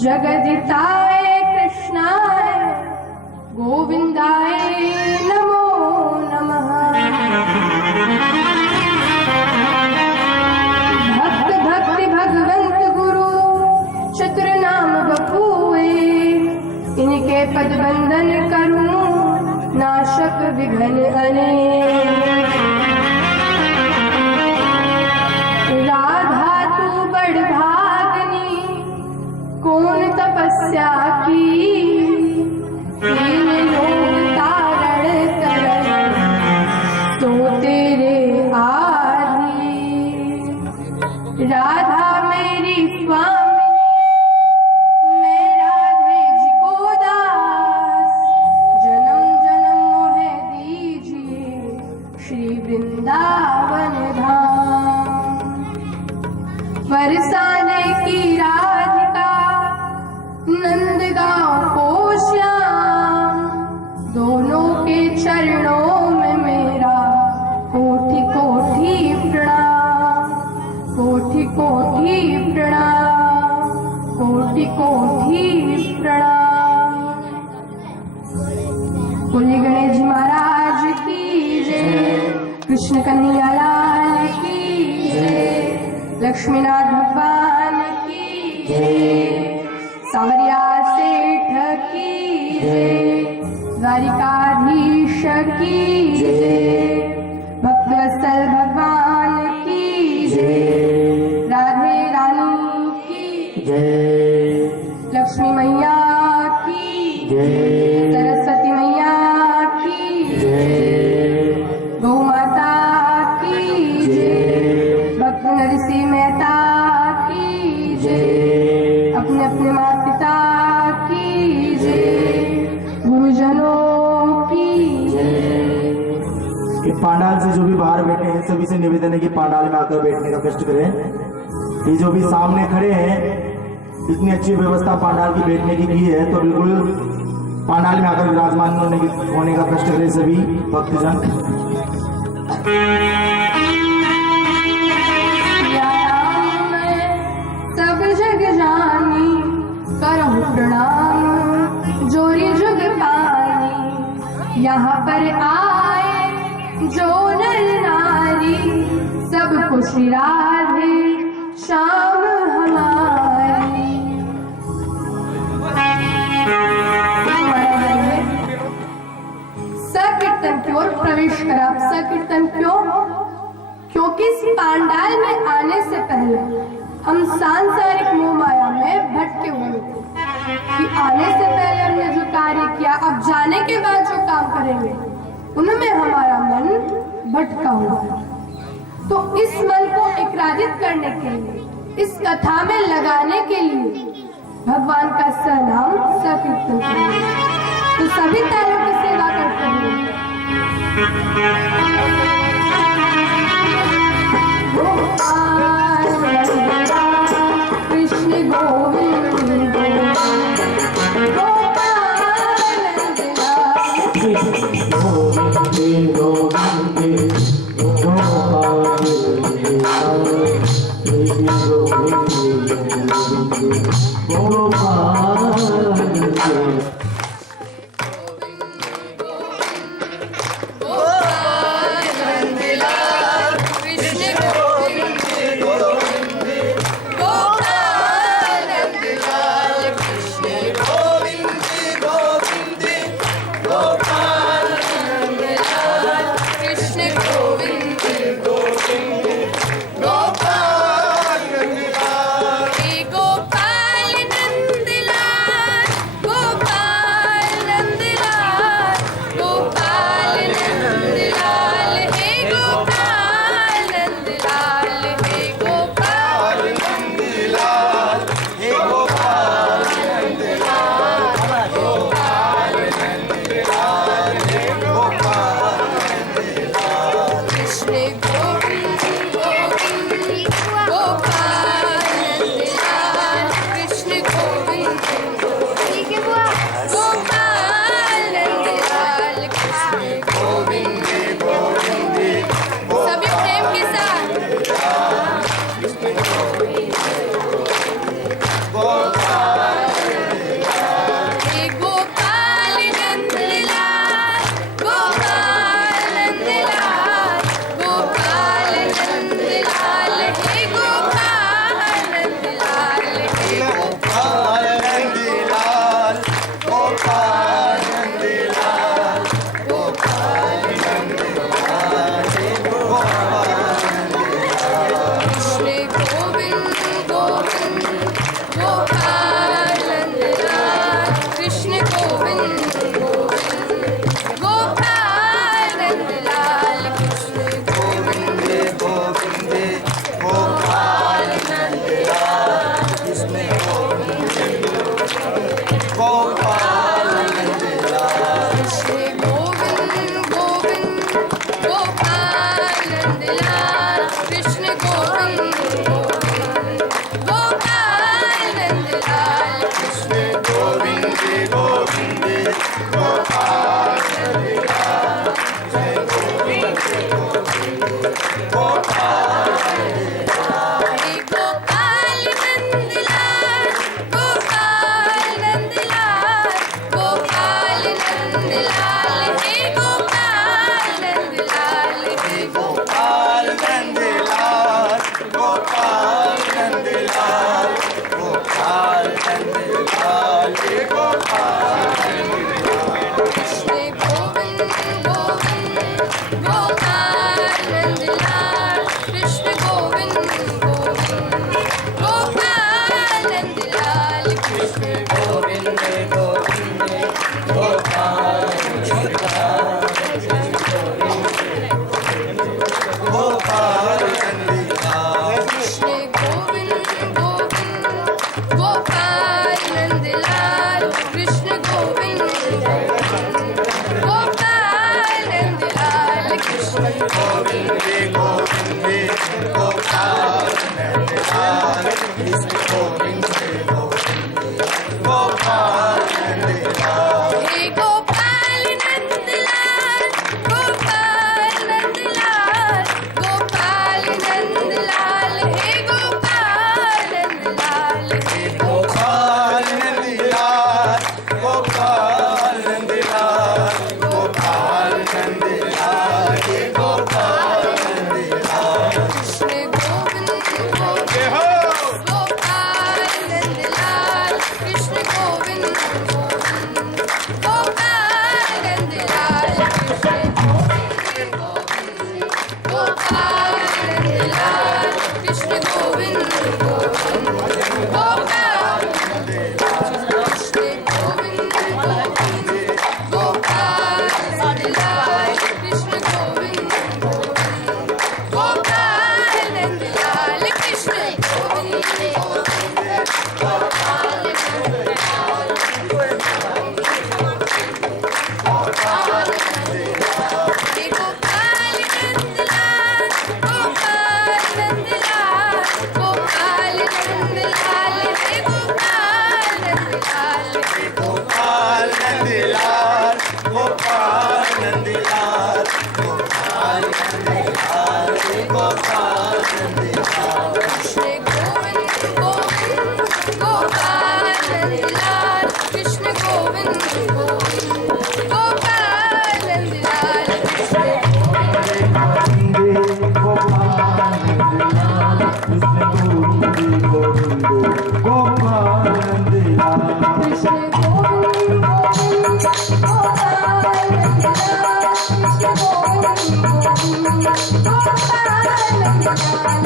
जगदिताय कृष्णाय गोविंदाय नमो नमः। भक्त भक्ति भगवंत गुरु चतुर नाम बपुए, इनके पद बंदन करूं नाशक विघ्न अनेक। राधा तू बड़ भागनी कौन तपस्या की, तीन लोग तारण करन तो तेरे आधी। राधा मेरी स्वामी मैं राधे जी को दास, जन्म जन्म मोहे दीजिए श्री वृंदावन धाम। बरसाने की राधिका नंद गांव को श्याम, दोनों के चरणों में मेरा कोटि कोटि प्रणाम, कोटि कोटि प्रणाम, कोटि कोटि प्रणाम। बोलिए गणेश जी महाराज की जय, कृष्ण कन्हैया लाल की जय, लक्ष्मीनाथ भगवान की जय, सांवरिया सेठ की जय, द्वारिकाधीश की जय, भक्तवत्सल भगवान की जय, राधे रानी की जय, लक्ष्मी मैया की जय, सरस्वती मैया की जय, गौ माता की जय, भक्त नरसिंह मेहता की जय, अपने अपने माता पिता की जय, गुरुजनों की जय। कि पांडाल से जो भी बाहर बैठे हैं सभी से निवेदन है कि पांडाल में आकर बैठने का कष्ट करें। ये जो भी सामने खड़े हैं इतनी अच्छी व्यवस्था पांडाल की बैठने की है, तो बिल्कुल पांडाल में आकर विराजमान होने का कष्ट करें सभी भक्तजन। सब जग जानी करहु प्रणाम, जोरी जुग पानी यहाँ पर आए जो नर नारी, सबको श्री राधे श्याम हमारी। सकीर्तन की ओर प्रवेश करा। सकीर्तन क्यों? क्योंकि इस पांडाल में आने से पहले हम सांसारिक मोह माया में भटके हुए थे कि आने से पहले हमने जो कार्य किया, अब जाने के बाद जो काम करेंगे उनमें हमारा मन भटका हुआ है। तो इस मन को एकराजित करने के लिए, इस कथा में लगाने के लिए भगवान का सनाम सकीर्तन करेंगे। तो सभी तालों की सेवा करते हुए कृष्ण गोविंद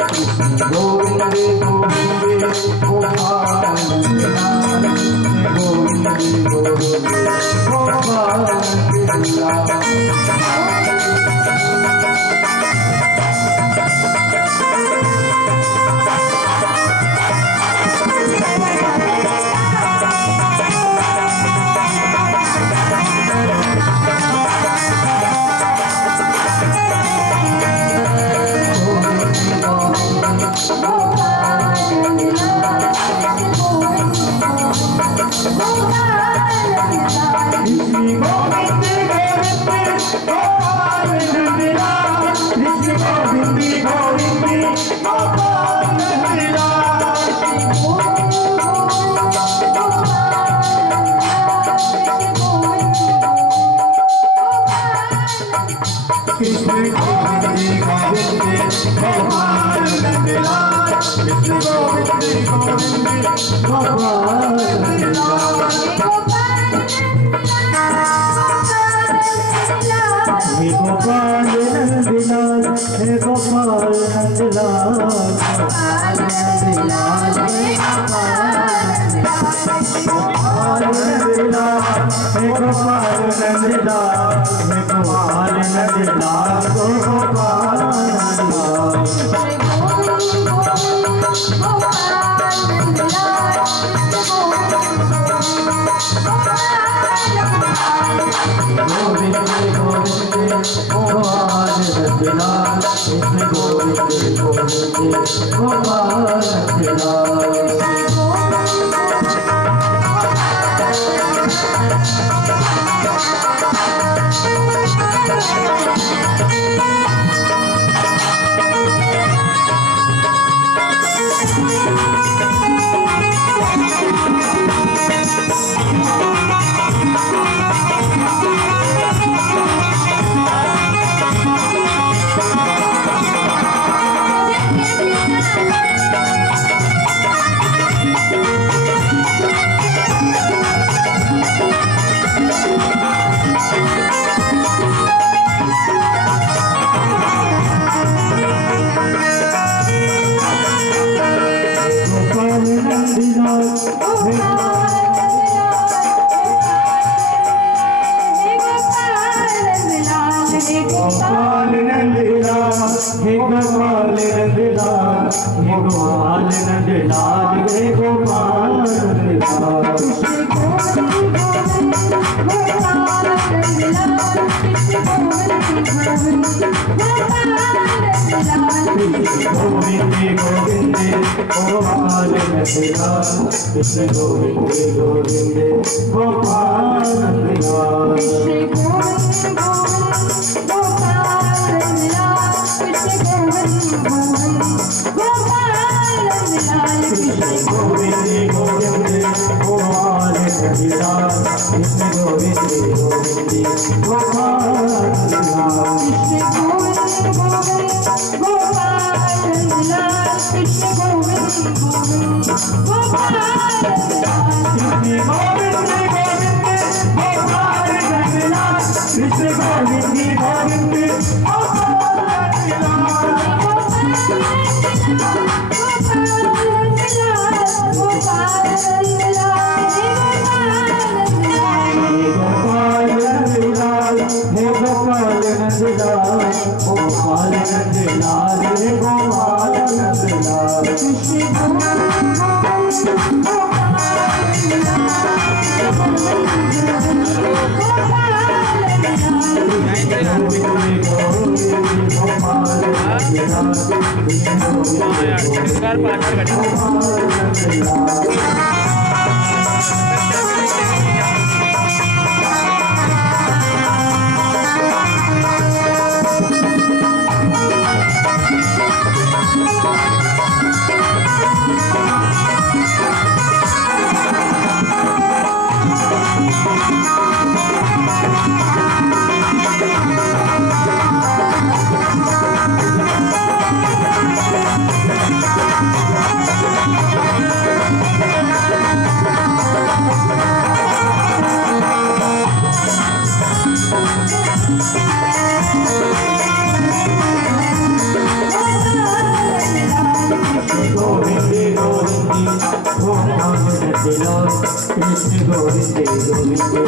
गोविंद गोविंद गोपाल नंदलाल गोविंद गोविंद गोपाल नंदलाल।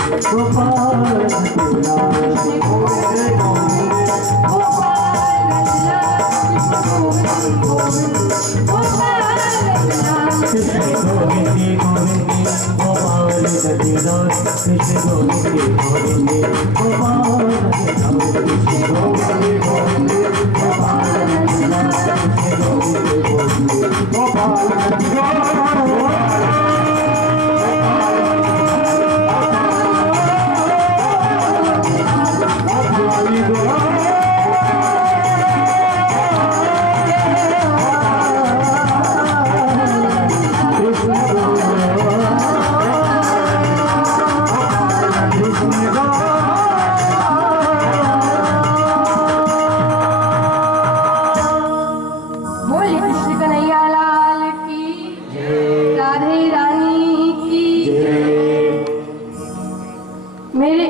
गोपाल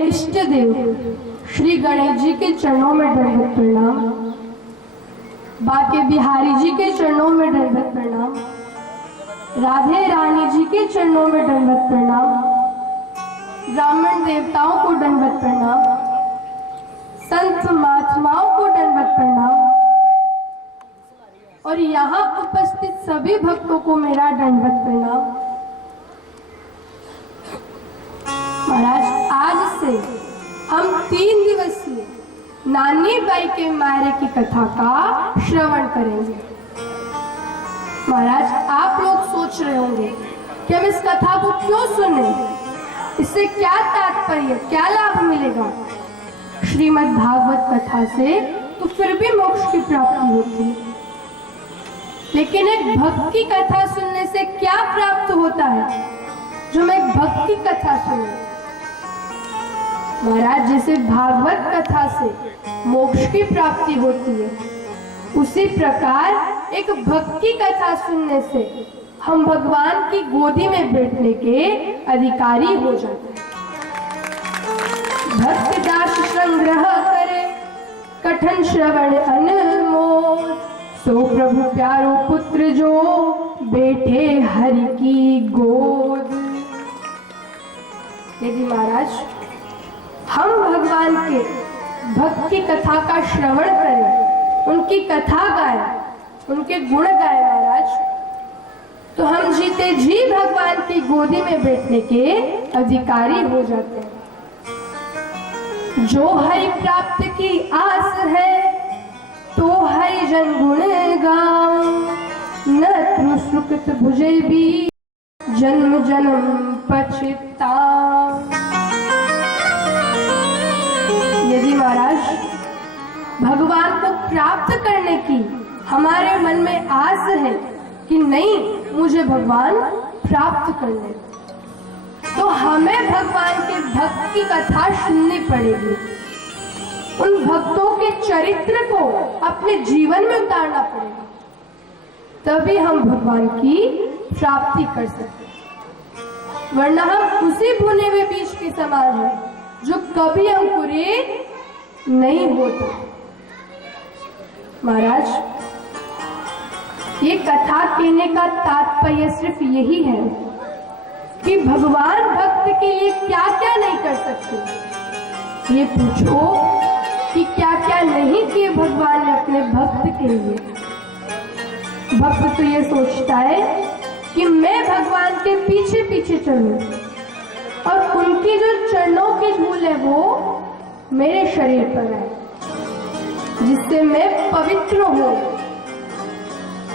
कृष्ण गोविंद श्री गणेश जी के चरणों में दंडवत प्रणाम, बाके बिहारी जी के चरणों में दंडवत प्रणाम, राधे रानी जी के चरणों में दंडवत प्रणाम, ब्राह्मण देवताओं को दंडवत प्रणाम, संत महात्माओं को दंडवत प्रणाम और यहाँ उपस्थित सभी भक्तों को मेरा दंडवत प्रणाम। महाराज, आज से हम 3 दिवसीय नानी बाई के मायरे की कथा का श्रवण करेंगे। महाराज, आप लोग सोच रहे होंगे कि हम इस कथा को क्यों सुने, इससे क्या तात्पर्य, क्या लाभ मिलेगा। श्रीमद् भागवत कथा से तो फिर भी मोक्ष की प्राप्ति होती है, लेकिन एक भक्त की कथा सुनने से क्या प्राप्त होता है जो हम एक भक्त की कथा सुने। महाराज, जैसे भागवत कथा से मोक्ष की प्राप्ति होती है, उसी प्रकार एक भक्त की कथा सुनने से हम भगवान की गोदी में बैठने के अधिकारी हो जाते हैं। भक्त दास संग्रह करे कठन श्रवण अनमोल, सो प्रभु प्यारो पुत्र जो बैठे हरि की गोद। यदि महाराज हम भगवान के भक्त की कथा का श्रवण करें, उनकी कथा गाएं, उनके गुण गाएं महाराज, तो हम जीते जी भगवान की गोदी में बैठने के अधिकारी हो जाते हैं। जो हरि प्राप्त की आस है तो हरि जन गुण गाओ, न सुकृत भुजे भी जन्म जन्म पछताओ। यदि महाराज भगवान को प्राप्त करने की हमारे मन में आस है कि नहीं, मुझे भगवान प्राप्त करने, तो हमें भगवान के भक्त की कथा सुननी पड़ेगी। उन भक्तों के चरित्र को अपने जीवन में उतारना पड़ेगा, तभी हम भगवान की प्राप्ति कर सकते। वरना हम उसी भुने हुए बीज के समान हैं जो कभी अंकुरित नहीं होता। महाराज, ये कथा कहने का तात्पर्य सिर्फ यही है कि भगवान भक्त के लिए क्या क्या नहीं कर सकते। ये पूछो कि क्या क्या नहीं किए भगवान ने अपने भक्त के लिए। भक्त तो ये सोचता है कि मैं भगवान के पीछे पीछे चलूं और उनकी जो चरणों की धूल है वो मेरे शरीर पर है, जिससे मैं पवित्र हूं।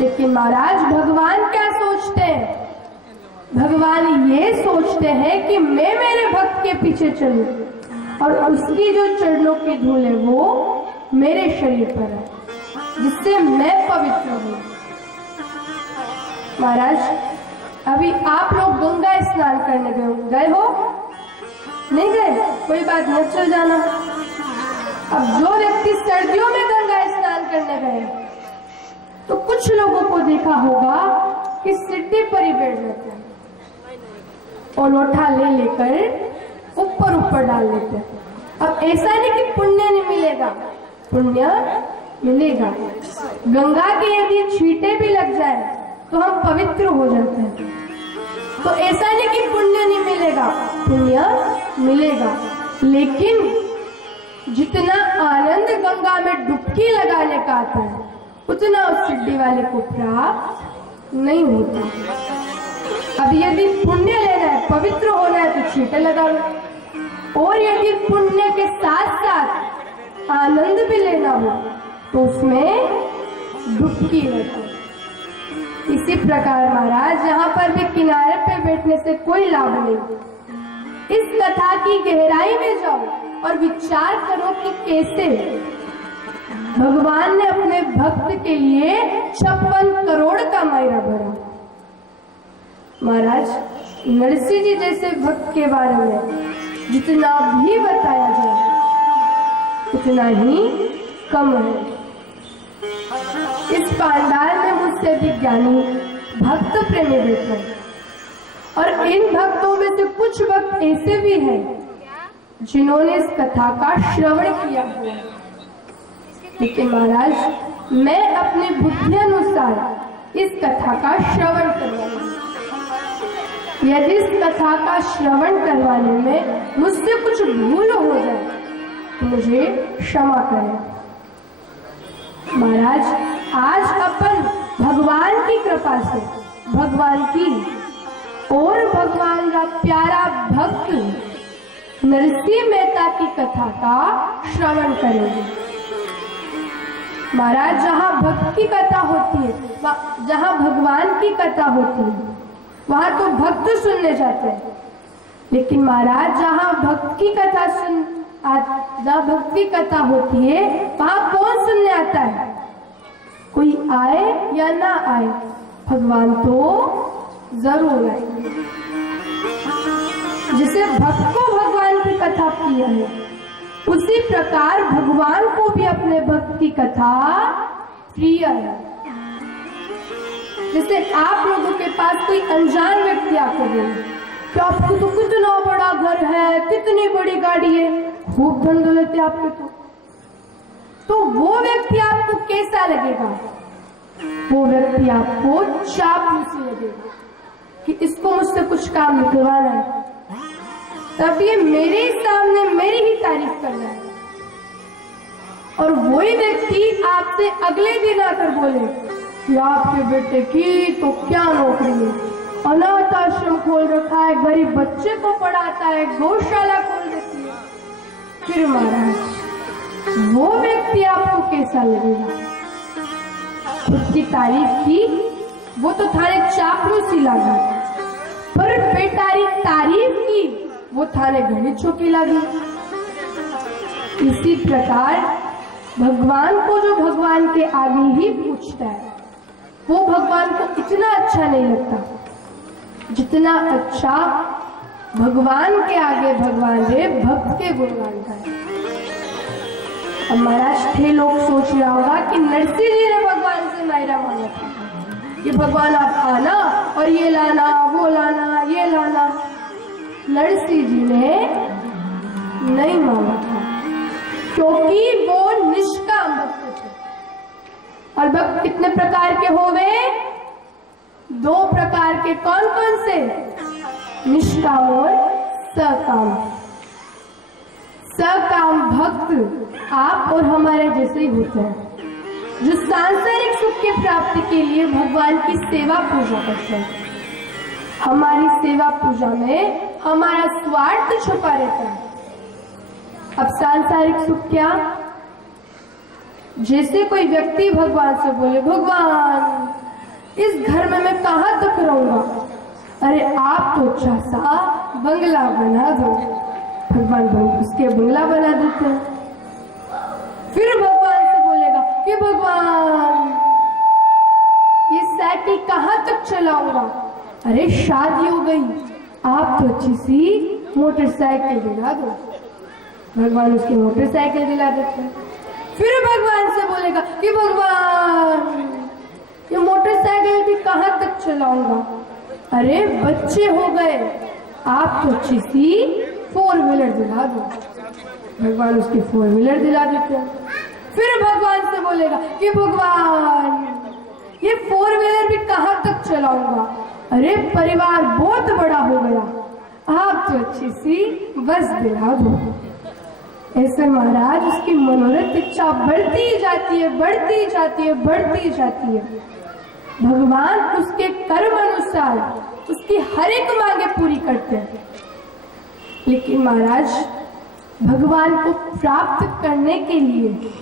लेकिन महाराज, भगवान क्या सोचते हैं? भगवान ये सोचते हैं कि मैं मेरे भक्त के पीछे चलूं और उसकी जो चरणों की धूल है वो मेरे शरीर पर है, जिससे मैं पवित्र हूं। महाराज, अभी आप लोग गंगा स्नान करने गए हो? नहीं गए? कोई बात नहीं, चल जाना। अब जो व्यक्ति सर्दियों में गंगा स्नान करने गए तो कुछ लोगों को देखा होगा कि सीढ़ी पर ही बैठ जाते हैं और लोटा ले लेकर ऊपर ऊपर डाल लेते हैं। अब ऐसा नहीं कि पुण्य नहीं मिलेगा, पुण्य मिलेगा। गंगा के यदि छींटे भी लग जाए तो हम पवित्र हो जाते हैं। तो ऐसा नहीं कि पुण्य नहीं मिलेगा, पुण्य मिलेगा, लेकिन जितना आनंद गंगा में डुबकी लगाने का आता है उतना उस सिद्धि वाले को प्राप्त नहीं होता। अब यदि पुण्य लेना है, पवित्र होना है तो छींटे लगा लो, और यदि पुण्य के साथ साथ आनंद भी लेना हो तो उसमें डुबकी लगाओ। इसी प्रकार महाराज यहाँ पर भी किनारे पे बैठने से कोई लाभ नहीं, इस कथा की गहराई में जाओ और विचार करो कि कैसे भगवान ने अपने भक्त के लिए 56 करोड़ का मायरा भरा। महाराज नरसिंह जी जैसे भक्त के बारे में जितना भी बताया जाए उतना ही कम है। इस पांडाल में मुझसे भी ज्ञानी भक्त प्रेमी बैठे हैं, और इन भक्तों में से कुछ भक्त ऐसे भी हैं जिन्होंने इस कथा का श्रवण किया हुआ है। लेकिन महाराज मैं अपनी बुद्धि अनुसार इस कथा का श्रवण करवाऊंगी। यदि इस कथा का श्रवण करवाने में मुझसे कुछ भूल हो जाए तो मुझे क्षमा करें। महाराज आज अपन भगवान की कृपा से भगवान की और भगवान का प्यारा भक्त नरसिंह मेहता की कथा का श्रवण करेंगे। महाराज जहाँ भक्त की कथा होती है, जहाँ भगवान की कथा होती है वहां तो भक्त सुनने जाते हैं, लेकिन महाराज जहाँ भक्त की कथा जहाँ भक्त की कथा होती है वहां कौन सुनने आता है? कोई आए या ना आए, भगवान तो जरूर आएंगे। जिसे भक्त को भगवान की कथा प्रिय है, उसी प्रकार भगवान को भी अपने भक्त की कथा प्रिय है। जैसे आप लोगों के पास कोई अनजान व्यक्ति आकर बोले कि आपको तो कितना बड़ा घर है, कितनी बड़ी गाड़ी है, खूब धन दौलत है आपके, तो वो व्यक्ति आपको कैसा लगेगा? वो व्यक्ति आपको चापलूसी लगेगा कि इसको मुझसे कुछ काम निकलवाना है, तब ये मेरे सामने मेरी ही तारीफ कर रहा है। और वही व्यक्ति आपसे अगले दिन आकर बोले कि आपके बेटे की तो क्या नौकरी है, अनाथ आश्रम खोल रखा है, गरीब बच्चे को पढ़ाता है, गौशाला खोल रखी है। फिर महाराज वो व्यक्ति आपको कैसा लगेगा? उसकी तारीफ की वो तो थाने चापलूसी लगी, पर बेटारी तारीफ की वो थाने घड़ी चौकी लगी। इसी प्रकार भगवान को जो भगवान के आगे ही पूछता है वो भगवान को इतना अच्छा नहीं लगता जितना अच्छा भगवान के आगे भगवान है भक्त के गुणगान का है। अब महाराज थे लोग सोच रहा होगा कि नरसिंह जी ने भगवान से मायरा मांगा था कि भगवान आप आना और ये लाना, वो लाना, ये लाना। नरसिंह जी ने नहीं मांगा था क्योंकि वो निष्काम भक्त थे। और भक्त कितने प्रकार के हो गए? 2 प्रकार के। कौन कौन से? निष्काम और सकाम। सकाम भक्त आप और हमारे जैसे ही होते हैं, जो सांसारिक सुख की प्राप्ति के लिए भगवान की सेवा पूजा करते हैं। हमारी सेवा पूजा में हमारा स्वार्थ छुपा रहता है। अब सांसारिक सुख क्या? जैसे कोई व्यक्ति भगवान से बोले भगवान इस घर में मैं कहाँ तक रहूंगा, अरे आप तो अच्छा सा बंगला बना दो। भगवान उसके बंगला बना देते हैं। फिर भगवान से बोलेगा कि भगवान ये साइकिल कहाँ तक चलाऊंगा, अरे शादी हो गई, आप तो अच्छी सी मोटरसाइकिल दिला दो। भगवान उसकी मोटरसाइकिल दिला देते हैं। फिर भगवान से बोलेगा कि भगवान ये मोटरसाइकिल भी कहाँ तक चलाऊंगा, अरे बच्चे हो गए, आप तो अच्छी सी 4 व्हीलर दिला दो। भगवान उसकी 4 व्हीलर दिला देते हैं। फिर भगवान से बोलेगा कि भगवान ये 4 व्हीलर भी कहाँ तक चलाऊंगा, अरे परिवार बहुत बड़ा हो गया, आप तो अच्छी सी बस दिला दो। ऐसे महाराज उसकी मनोरथ इच्छा बढ़ती जाती है, बढ़ती जाती है, बढ़ती जाती है। भगवान उसके कर्म अनुसार उसकी हर एक मांगे पूरी करते हैं। लेकिन महाराज भगवान को प्राप्त करने के लिए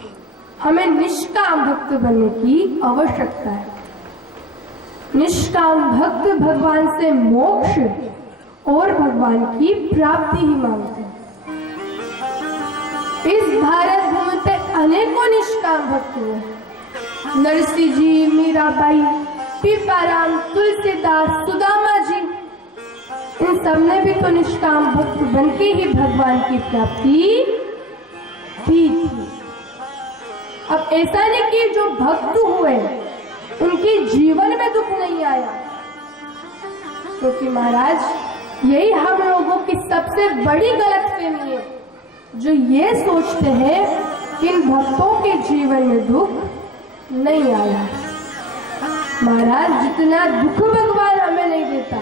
हमें निष्काम भक्त बनने की आवश्यकता है। निष्काम भक्त भगवान से मोक्ष और भगवान की प्राप्ति ही मांगते हैं। इस भारत भूमि पे अनेकों निष्काम भक्त हुए। नरसिंह जी, मीराबाई, पीपाराम, तुलसीदास, सुदामा जी, इन सबने भी तो निष्काम भक्त बनके ही भगवान की प्राप्ति की थी। अब ऐसा नहीं कि जो भक्त हुए उनके जीवन में दुख नहीं आया, क्योंकि महाराज यही हम लोगों की सबसे बड़ी गलतफहमी है, जो ये सोचते हैं कि इन भक्तों के जीवन में दुख नहीं आया। महाराज जितना दुख भगवान हमें नहीं देता,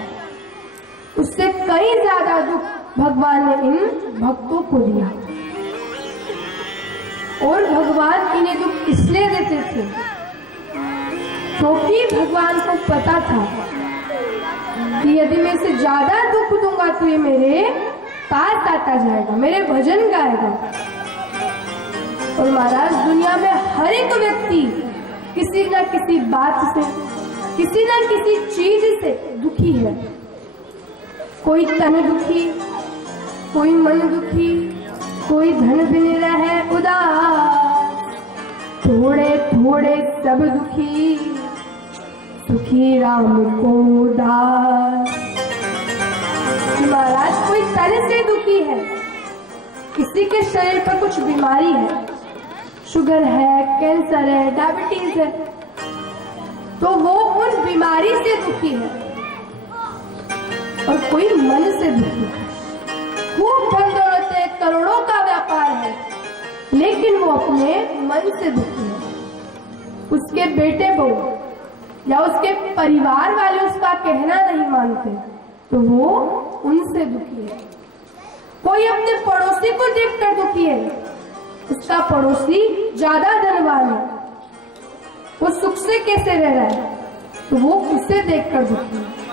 उससे कई ज्यादा दुख भगवान ने इन भक्तों को दिया। और भगवान इन्हें दुख इसलिए देते थे क्योंकि भगवान को पता था कि यदि मैं इसे ज्यादा दुख दूंगा तो ये मेरे पास आता जाएगा, मेरे भजन गाएगा। और महाराज दुनिया में हर एक व्यक्ति किसी न किसी बात से, किसी न किसी चीज से दुखी है। कोई तन दुखी, कोई मन दुखी, कोई धन बिन रहे उदास, थोड़े थोड़े सब दुखी, सुखी राम को दास। महाराज कोई तन से दुखी है, किसी के शरीर पर कुछ बीमारी है, शुगर है, कैंसर है, डायबिटीज है, तो वो उन बीमारी से दुखी है। और कोई मन से दुखी है, खूब धन दौलत है, करोड़ों का व्यापार है, लेकिन वो अपने मन से दुखी है। उसके बेटे बहू या उसके परिवार वाले उसका कहना नहीं मानते, तो वो उनसे दुखी है। कोई अपने पड़ोसी को देखकर दुखी है, उसका पड़ोसी ज्यादा धनवान है, वो सुख से कैसे रह रहा है, तो वो उसे देखकर दुखी है।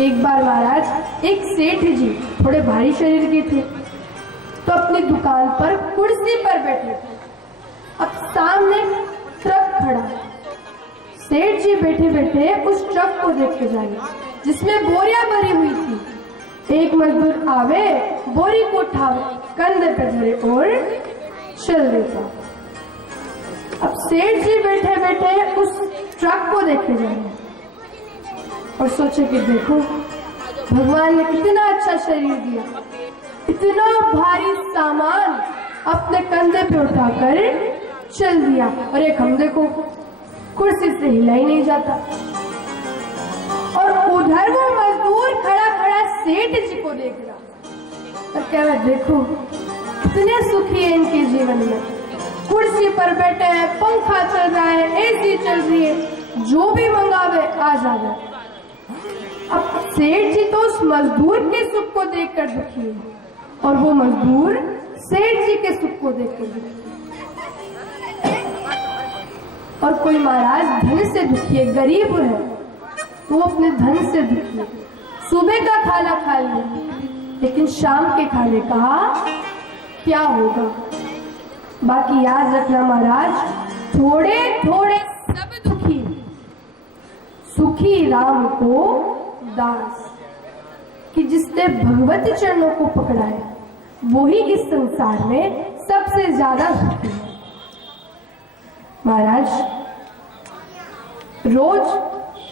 एक बार महाराज एक सेठ जी थोड़े भारी शरीर के थे, तो अपनी दुकान पर कुर्सी पर बैठे थे। अब सामने ट्रक खड़ा, सेठ जी बैठे बैठे उस ट्रक को देख के जाए जिसमें बोरियां भरी हुई थी। एक मजदूर आवे, बोरी को उठावे, कंधे पे धरे और चल देता। अब सेठ जी बैठे बैठे उस ट्रक को देखे जाए और सोचे कि देखो भगवान ने कितना अच्छा शरीर दिया, इतना भारी सामान अपने कंधे पे उठाकर चल दिया, और एक हम देखो कुर्सी से हिला ही नहीं जाता। और उधर वो मजदूर खड़ा खड़ा सेठ जी को देख रहा और कह रहा देखो कितने सुखी है इनके जीवन में, कुर्सी पर बैठे हैं, पंखा चल रहा है, एसी चल रही है, जो भी मंगावे आ जावे। अब सेठ जी तो उस मजदूर के सुख को देखकर दुखी है, और वो मजदूर सेठ जी के सुख को देखकर दुखी है। और कोई महाराज धन से दुखी है, गरीब है, तो वो अपने धन से दुखी है। सुबह का खाना खा लिया, लेकिन शाम के खाने का क्या होगा। बाकी याद रखना महाराज, थोड़े थोड़े सब दुखी, सुखी राम को दास। कि जिसने भगवत चरणों को पकड़ा है वो ही इस संसार में सबसे ज्यादा सुखी है। महाराज रोज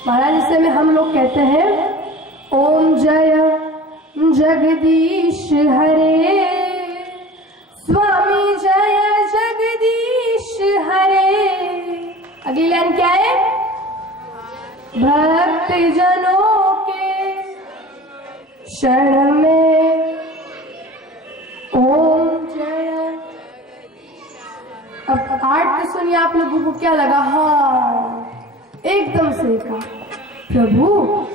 महाराज इस समय हम लोग कहते हैं ओम जय जगदीश हरे, स्वामी जय जगदीश हरे। अगली लाइन क्या है? भक्त जनों के शरण में ओम जय। अब आर्ट तो सुनिए आप लोगों को क्या लगा? हाँ एकदम सही कहा, प्रभु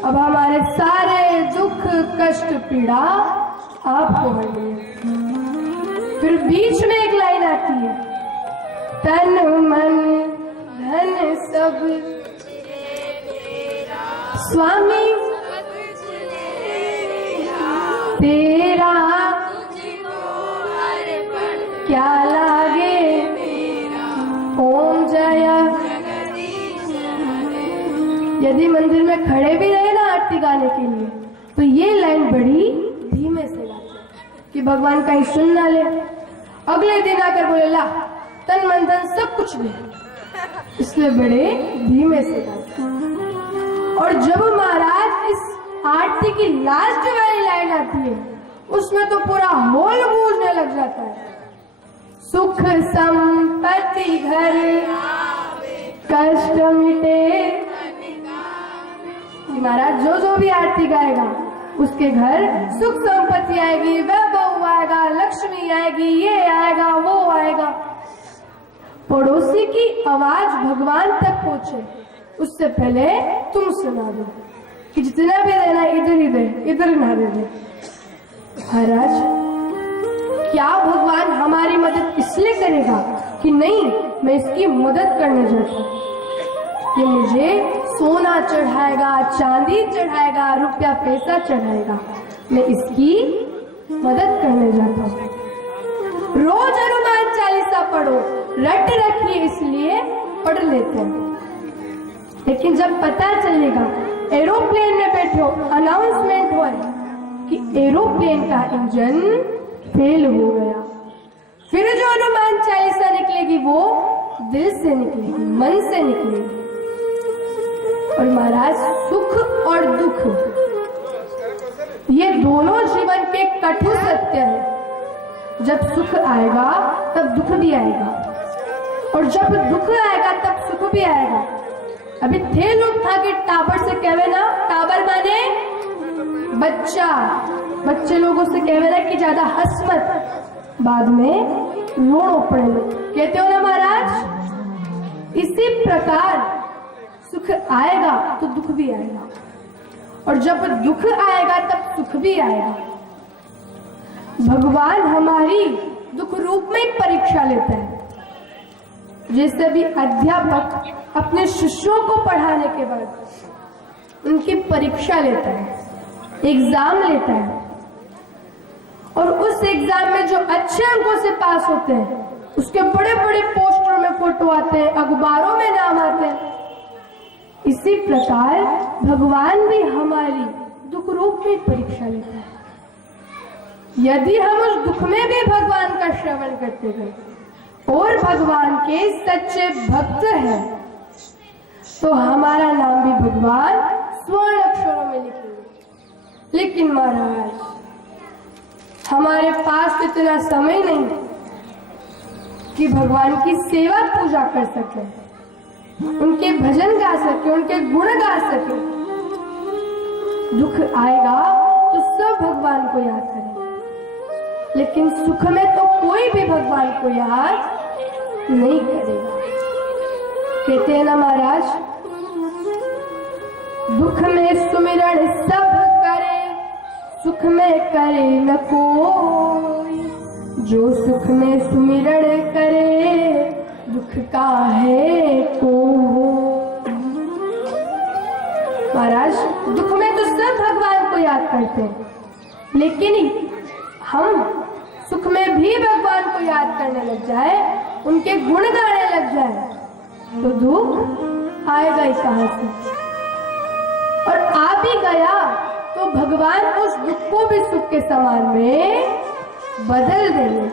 अब हमारे सारे दुख कष्ट पीड़ा आपको हरनी है। फिर बीच में एक लाइन आती है, तन मन धन सब स्वामी तेरा क्या लागे ओम जय। यदि मंदिर में खड़े भी रहे ना आरती गाने के लिए तो ये लाइन बड़ी धीमे से गाते कि भगवान कहीं सुन ना ले। अगले दिन आकर बोले ला तन मन धन सब कुछ ले, इसलिए बड़े धीमे से गाते। और जब महाराज इस आरती की लास्ट वाली लाइन आती है उसमें तो पूरा होल गूंजने लग जाता है, सुख संपत्ति घर कष्ट मिटे। महाराज जो भी आरती गाएगा उसके घर सुख संपत्ति आएगी, वैभव आएगा, लक्ष्मी आएगी, ये आएगा वो आएगा। पड़ोसी की आवाज भगवान तक पहुंचे उससे पहले तुम सुना दो कि जितना भी देना इधर ही दे, इधर ना दे दे। महाराज क्या भगवान हमारी मदद इसलिए करेगा कि नहीं मैं इसकी मदद करने जाता हूँ, ये मुझे सोना चढ़ाएगा, चांदी चढ़ाएगा, रुपया पैसा चढ़ाएगा, मैं इसकी मदद करने जाता हूँ। रोज हनुमान चालीसा पढ़ो, रट रखिए इसलिए पढ़ लेते हैं। लेकिन जब पता चलेगा एरोप्लेन में बैठो अनाउंसमेंट हो कि एरोप्लेन का इंजन फेल हो गया, फिर जो हनुमान चालीसा निकलेगी वो दिल से निकलेगी, मन से निकलेगी। और महाराज सुख और दुख ये दोनों जीवन के कठोर सत्य है। जब सुख आएगा तब दुख भी आएगा, और जब दुख आएगा तब सुख भी आएगा। अभी थे लोग था कि टाबर से कहवे ना, टाबर माने बच्चा, बच्चे लोगों से कहवे ना कि ज्यादा हंस मत, बाद में रोड़ो पड़े लोग, कहते हो ना महाराज। इसी प्रकार सुख आएगा तो दुख भी आएगा, और जब दुख आएगा तब सुख भी आएगा। भगवान हमारी दुख रूप में परीक्षा लेता है। जैसे भी अध्यापक अपने शिष्यों को पढ़ाने के बाद उनकी परीक्षा लेता है, एग्जाम लेता है, और उस एग्जाम में जो अच्छे अंकों से पास होते हैं उसके बड़े बड़े पोस्टर में फोटो आते हैं, अखबारों में नाम आते हैं। इसी प्रकार भगवान भी हमारी दुख रूप में परीक्षा लेता है। यदि हम उस दुख में भी भगवान का श्रवण करते गए और भगवान के सच्चे भक्त हैं तो हमारा नाम भी भगवान स्वर्ण अक्षरों में लिखेंगे। लेकिन महाराज हमारे पास इतना समय नहीं कि भगवान की सेवा पूजा कर सके, उनके भजन गा सके, उनके गुण गा सके। दुख आएगा तो सब भगवान को याद करेंगे, लेकिन सुख में तो कोई भी भगवान को याद नहीं करेगा। कहते हैं ना महाराज, दुख में सुमिरण सब करे, सुख में करे न कोई। जो सुख में सुमिरण करे, दुख का है को। महाराज दुख में तो सब भगवान को याद करते हैं, लेकिन हम सुख में भी भगवान को याद करने लग जाए, उनके गुण गाने लग जाए, तो दुख आएगा ही कहां से। और आ भी गया तो भगवान उस दुख को भी सुख के समान में बदल देंगे।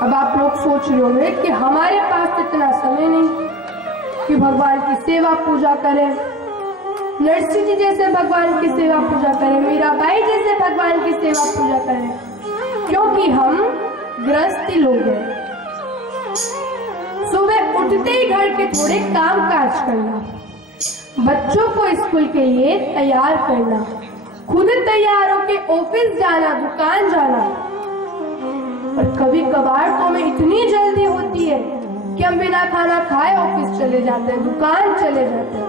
अब आप लोग सोच रहे होंगे कि हमारे पास इतना समय नहीं कि भगवान की सेवा पूजा करें, नरसिंह जी जैसे भगवान की सेवा पूजा करें, मीराबाई जैसे भगवान की सेवा पूजा करें, क्योंकि हम गृहस्थी लोग हैं। सुबह उठते ही घर के थोड़े काम काज करना, बच्चों को स्कूल के लिए तैयार करना, खुद तैयार होकर ऑफिस जाना, दुकान जाना। और कभी कभार तो हमें इतनी जल्दी होती है कि हम बिना खाना खाए ऑफिस चले जाते हैं, दुकान चले जाते हैं।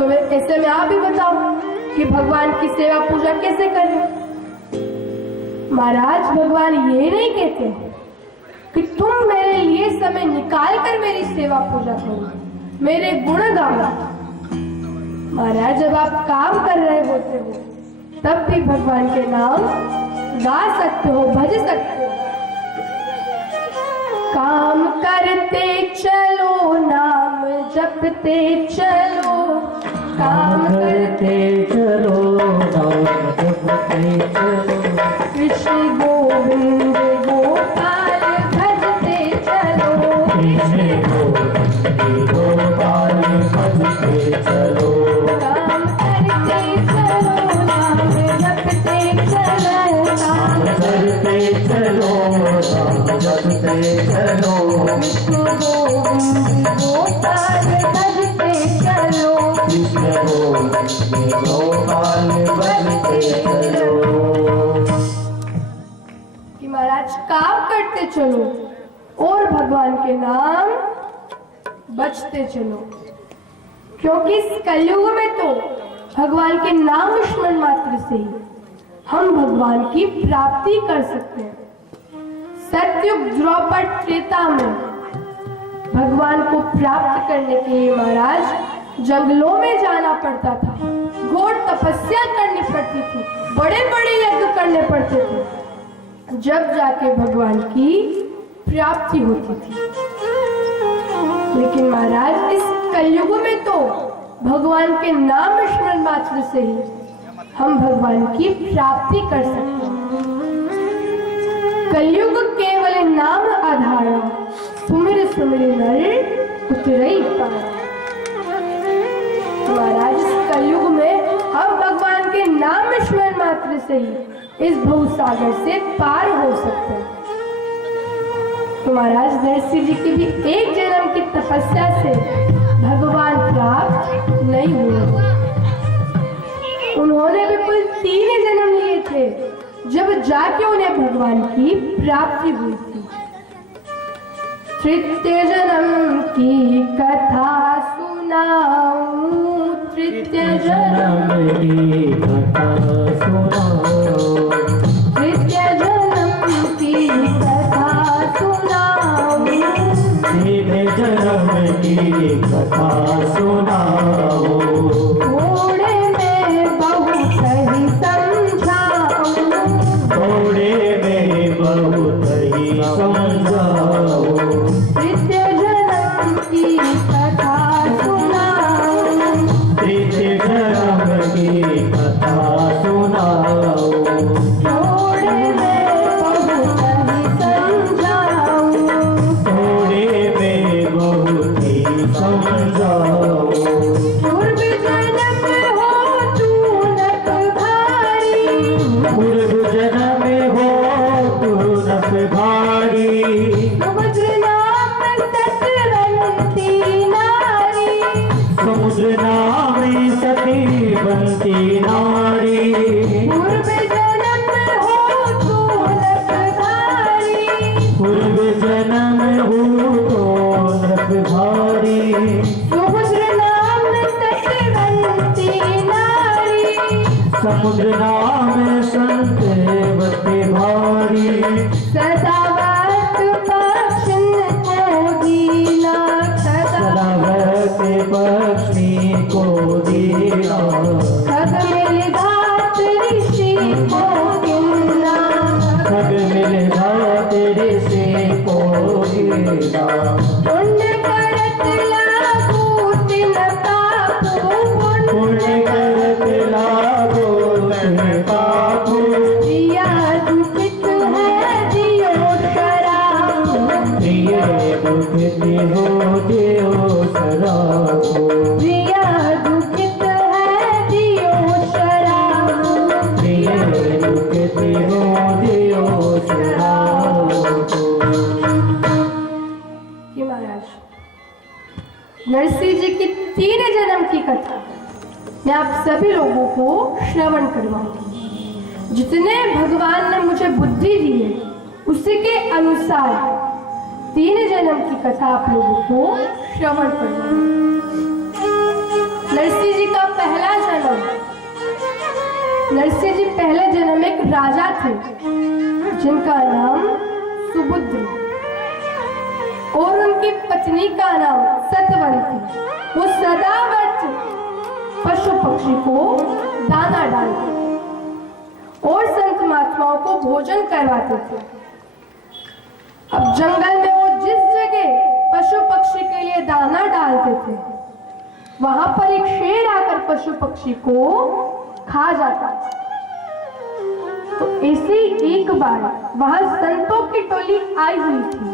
तो ऐसे में आप ही बताओ कि भगवान की सेवा पूजा कैसे करें। महाराज भगवान ये नहीं कहते कि तुम मेरे लिए समय निकाल कर मेरी सेवा पूजा करो, मेरे गुण गाओ। महाराज जब आप काम कर रहे होते हो तब भी भगवान के नाम गा सकते हो, भज सकते हो। काम करते चलो, नाम जपते चलो, काम करते चलो, नाम जपते चलो, कृष्ण गोविंद गोपाल भजते चलो, कृष्ण गोपाल भजते चलो, काम करते चलो, नाम जपते चलो, काम करते चलो, नाम जपते चलो, कृष्ण गोविंद गोपाल भजते चलो, कृष्ण गोपाल भजते चलो। कि महाराज काम करते चलो और भगवान के नाम बचते चलो, क्योंकि इस कलयुग में तो भगवान के नाम स्मरण मात्र से ही हम भगवान की प्राप्ति कर सकते हैं। सतयुग द्वापर त्रेता में भगवान को प्राप्त करने के लिए महाराज जंगलों में जाना पड़ता था, घोर तपस्या करनी पड़ती थी, बड़े बड़े यज्ञ करने पड़ते थे, जब जाके भगवान की प्राप्ति होती थी। लेकिन महाराज इस कलयुग में तो भगवान के नाम स्मरण मात्र से ही हम भगवान की प्राप्ति कर सकते हैं। कलयुग केवल नाम आधारा, सुमिर सुमिर नर उतरई पारा। महाराज इस कलयुग में हम भगवान के नाम स्मरण मात्र से ही इस भवसागर से पार हो सकते हैं। तो महाराज नरसिंह जी की भी एक जन्म की तपस्या से भगवान प्राप्त नहीं हुए। उन्होंने भी कुल 3 जन्म लिए थे, जब जाके उन्हें भगवान की प्राप्ति हुई थी। तृतीय जन्म की कथा सुनाऊं, तृतीय जन्म की कथा सुनाओ, तृतीय जन्म की कथा सुनाऊं, सीधे जन्म की कथा सुनाओ, थोड़े में बहुत ही समझाऊं, थोड़े में बहुत ही समझाओ, तृतीय जन्म की कथा सुनाऊं, तृतीय जन्म की कथा सुनाओ, थोड़े में बहुत ही समझाऊं, थोड़े में बहुत ही समझाओ, पूर्व जन्म हो तू नट भारी, पूर्व जन्म हो तू नप भारी, समुद्र नाम सतवंती नारी, समुद्र नामी सती बनती नारी, पूर्व जन्म हो तू नट भारी, पूर्व जन्म हो तो नप भारी, समुद्र नाम सतवंती नारी, समुद्र नाम संतवती भारी, सदावत पक्षिन को दीना, सदावत पक्षी को दीना, खग मिल घात ऋषि को गिनना, खग मिल घात ऋषि को गिना, पुण्य करत लागू तिन पापू, पुण्य करत लागो तिन पापू, प्रिया दुखित है जियो शराबू, प्रिय दुखित हो जियो शराबो, प्रिया दुखित है जियो शराबू, प्रिय दुखित हो जियो शराबो। कि महाराज नरसिंह जी की 3 जन्म की कथा मैं आप सभी लोगों को श्रवण करवाऊंगी। जितने भगवान ने मुझे बुद्धि दी है उसी के अनुसार 3 जन्म की कथा आप लोगों को श्रवण करवाऊंगी। नरसिंह जी का पहला जन्म, नरसिंह जी पहले जन्म एक राजा थे जिनका नाम सुबुद्र और उनकी पत्नी का नाम सतवंती। वो सदावर्त पशु पक्षी को दाना डालते और संत महात्माओं को भोजन करवाते थे। अब जंगल में वो जिस जगह पशु पक्षी के लिए दाना डालते थे वहां पर एक शेर आकर पशु पक्षी को खा जाता। तो ऐसे एक बार वहां संतों की टोली आई हुई थी।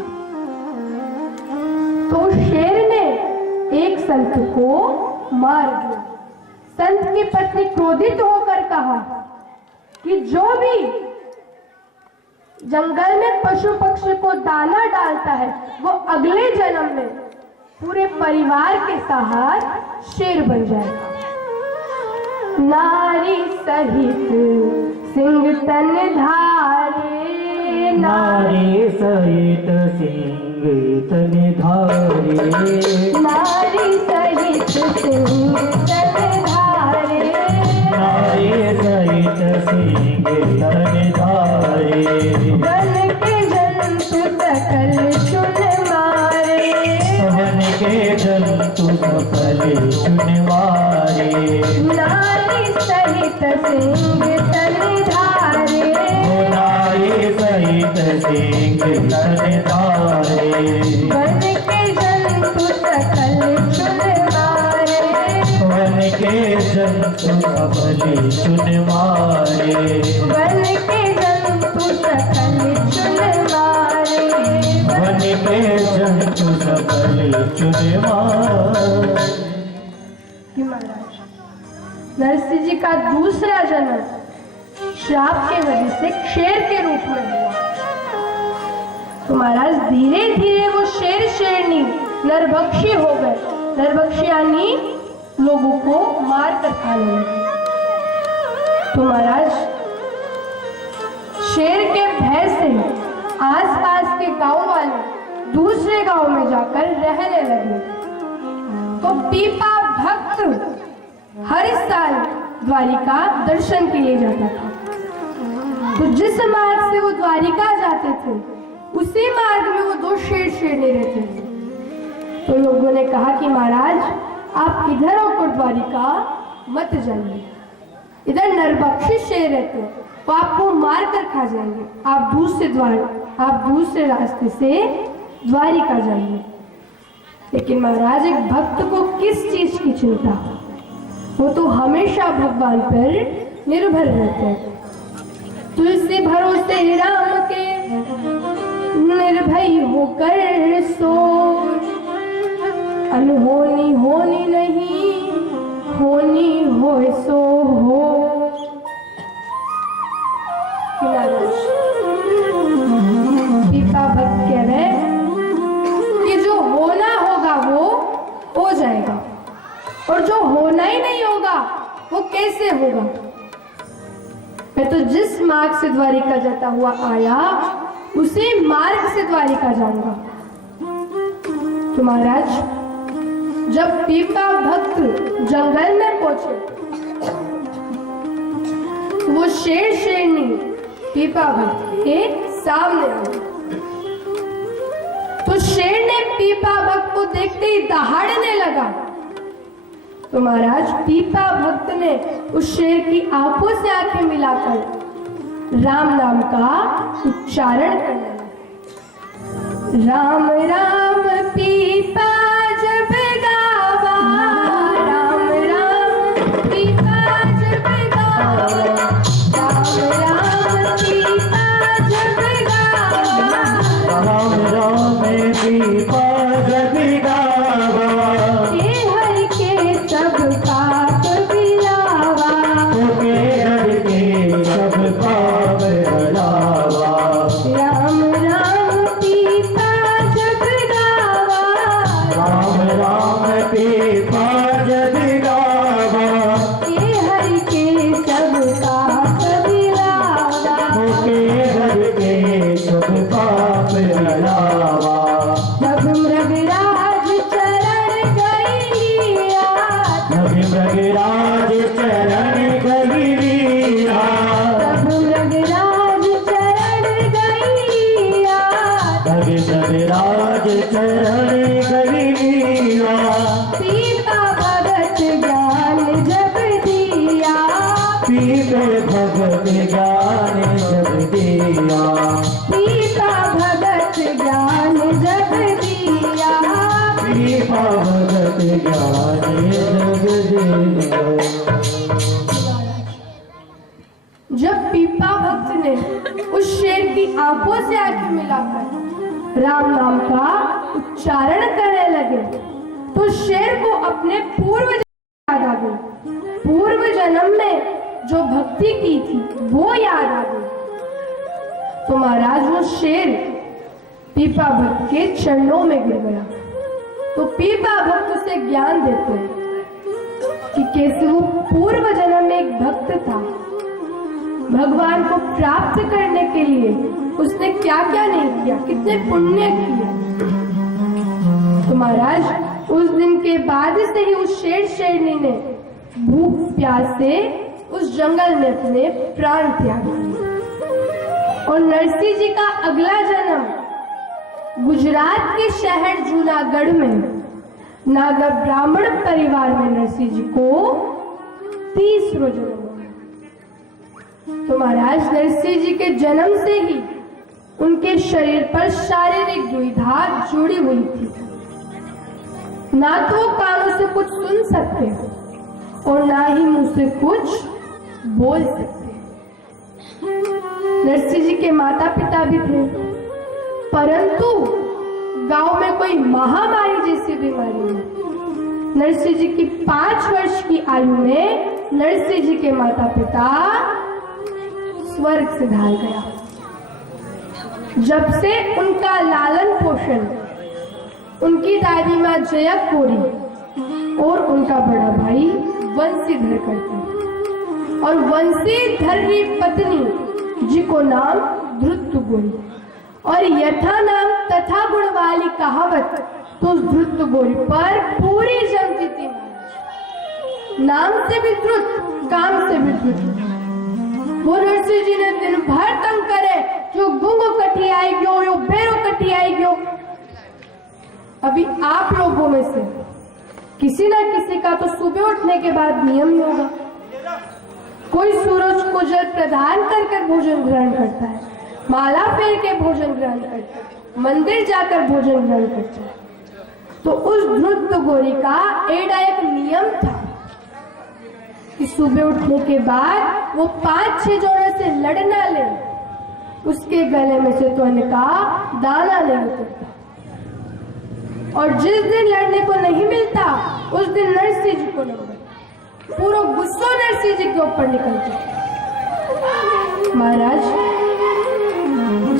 तो शेर ने एक संत को मार दिया। संत की पत्नी क्रोधित होकर कहा कि जो भी जंगल में पशु पक्षी को दाना डालता है वो अगले जन्म में पूरे परिवार के साथ शेर बन जाएगा। नारी सहित सिंह तन धारे, नारी सहित सिंह तन धारे, नारी सहित सिंह तन धारे, नारी सहित सिंह तन धारे, वन के जंतु सकल चुन मारे, वन के जंतु सकल चुन मारे, नारी सहित सिंह तन धारे, नारी सहित सिंह तन धारे, वन के जंतु सकल चुन मारे, वन के जंतु सकल चुन मारे, वन के जंतु सकल चुन मारे, वन के जंतु सकल चुन मारे। कि महाराज नरसिंह जी का दूसरा जन्म श्राप के वजह से शेर के रूप में हुआ। तो महाराज धीरे धीरे वो शेर शेरनी नरभक्षी हो गए। नरभक्षी यानी लोगों को मार कर खाने लगे। तो महाराज शेर के भय से आसपास के गांव वाले दूसरे गांव में जाकर रहने लगे। तो पीपा भक्त हर साल द्वारिका दर्शन के लिए जाता था। तो जिस मार्ग से वो द्वारिका जाते थे उसी मार्ग में वो दो शेर शेरनी रहते थे। तो लोगों ने कहा कि महाराज आप इधर होकर द्वारिका मत जाइए, इधर नरभक्षी शेर रहते हैं वो आपको मार कर खा जाएंगे। आप दूसरे रास्ते से द्वारिका जाइए। लेकिन महाराज एक भक्त को किस चीज की चिंता, वो तो हमेशा भगवान पर निर्भर रहते हैं। तुलसी भरोसे राम के निर्भय होकर सो, अनहोनी होनी नहीं, होनी हो सो हो। पीपा भक्त कह रहे कि जो होना होगा वो हो जाएगा और जो होना ही नहीं होगा वो कैसे होगा। मैं तो जिस मार्ग से द्वारिका जाता हुआ आया उसी मार्ग से द्वारिका जाऊंगा। तो महाराज जब पीपा भक्त जंगल में पहुंचे वो शेर शेरनी पीपा भक्त के सामने आई। तो शेर ने पीपा भक्त को देखते ही दहाड़ने लगा। तो महाराज पीपा भक्त ने उस शेर की आंखों से आंखें मिलाकर राम नाम का उच्चारण करने लगा। राम राम पीपा जब गावा, राम राम पीपा जब गावा, राम राम पीपा जब गावा, राम राम पीपा जब गावा, हे हरि के सब पाप बिलावा, के हर के सब पाप हरावा, राम राम पीपा जब गावा, राम राम पीपा जब गावा, हे हरि के सब पाप बिलावा, के हर के सब पाप हरावा, जब भगत राज चरण गरीला पीता भगत ज्ञान जब दिया, पीते भगत ज्ञान जब दिया, पीता भगत ज्ञान जब दिया, पीता भगत ज्ञान जब दिया। जब पीपा भक्त ने उस शेर की आंखों से आंखें मिलाकर राम नाम का उच्चारण करने लगे तो शेर को अपने पूर्व जन्म याद आ गई। पूर्व जन्म में जो भक्ति की थी वो याद आ गई। तो महाराज वो शेर पीपा भक्त के चरणों में गिर गया। तो पीपा भक्त उसे ज्ञान देते हैं कि कैसे वो पूर्व जन्म में एक भक्त था, भगवान को प्राप्त करने के लिए उसने क्या क्या नहीं किया, कितने पुण्य किए। तो महाराज उस दिन के बाद से ही उस शेर शेरनी ने भूख प्यास से उस जंगल में अपने प्राण त्याग दिए। और नरसिंह जी का अगला जन्म गुजरात के शहर जूनागढ़ में नागर ब्राह्मण परिवार में नरसिंह जी को 30वां जन्म हुआ। तो महाराज नरसिंह जी के जन्म से ही उनके शरीर पर शारीरिक दुविधा जुड़ी हुई थी। ना तो वो कानों से कुछ सुन सकते और ना ही मुंह से कुछ बोल सकते। नरसिंह जी के माता पिता भी थे, परंतु गांव में कोई महामारी जैसी बीमारी नहीं। नरसिंह जी की 5 वर्ष की आयु में नरसिंह जी के माता पिता स्वर्ग से ढाल गया। जब से उनका लालन पोषण उनकी दादी माँ जया कोरी और उनका बड़ा भाई वंशीधर करते और वंशीधर की पत्नी जी को नाम धृत गोरी और यथा नाम तथा गुण वाली कहावत तो उस धृत गोरी पर पूरी जमती थी। नाम से भी धृत, काम से भी धृत। वो नरसिंह जी ने दिन भर तंग करे, जो गुंगो कटी आई गयो, यो बेरो कटी आई गयो। अभी आप लोगों में से किसी ना किसी का तो सुबह उठने के बाद नियम ही होगा, कोई सूरज को जल प्रदान कर भोजन ग्रहण करता है, माला फेर के भोजन ग्रहण करता है, मंदिर जाकर भोजन ग्रहण करता है। तो उस धृत गोरी का एड़ा एक नियम था कि सुबह उठने के बाद वो 5-6 जोड़े से लड़ना ले, उसके गले में से तो अन्न का दाना नहीं उतरता। और जिस दिन लड़ने को नहीं मिलता उस दिन नरसिंह जी को नंबर पूरा गुस्सा नरसिंह जी के ऊपर निकलता। महाराज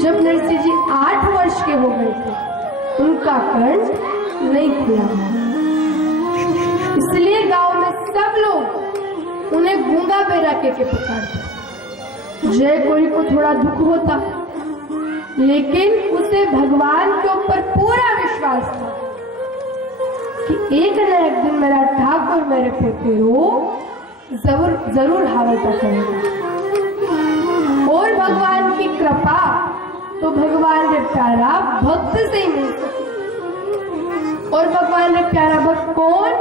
जब नरसिंह जी 8 वर्ष के हो गए थे उनका कर्ण नहीं खुला, इसलिए गांव में सब लोग उन्हें गूंगा बेरा के पुकारते। जय गोरी को थोड़ा दुख होता, लेकिन उसे भगवान के ऊपर पूरा विश्वास था कि एक न एक दिन मेरा ठाकुर मेरे पोते को जरूर हावलता करेगा। और भगवान की कृपा तो भगवान रे प्यारा भक्त से ही मिल सकती। और भगवान रे प्यारा भक्त कौन?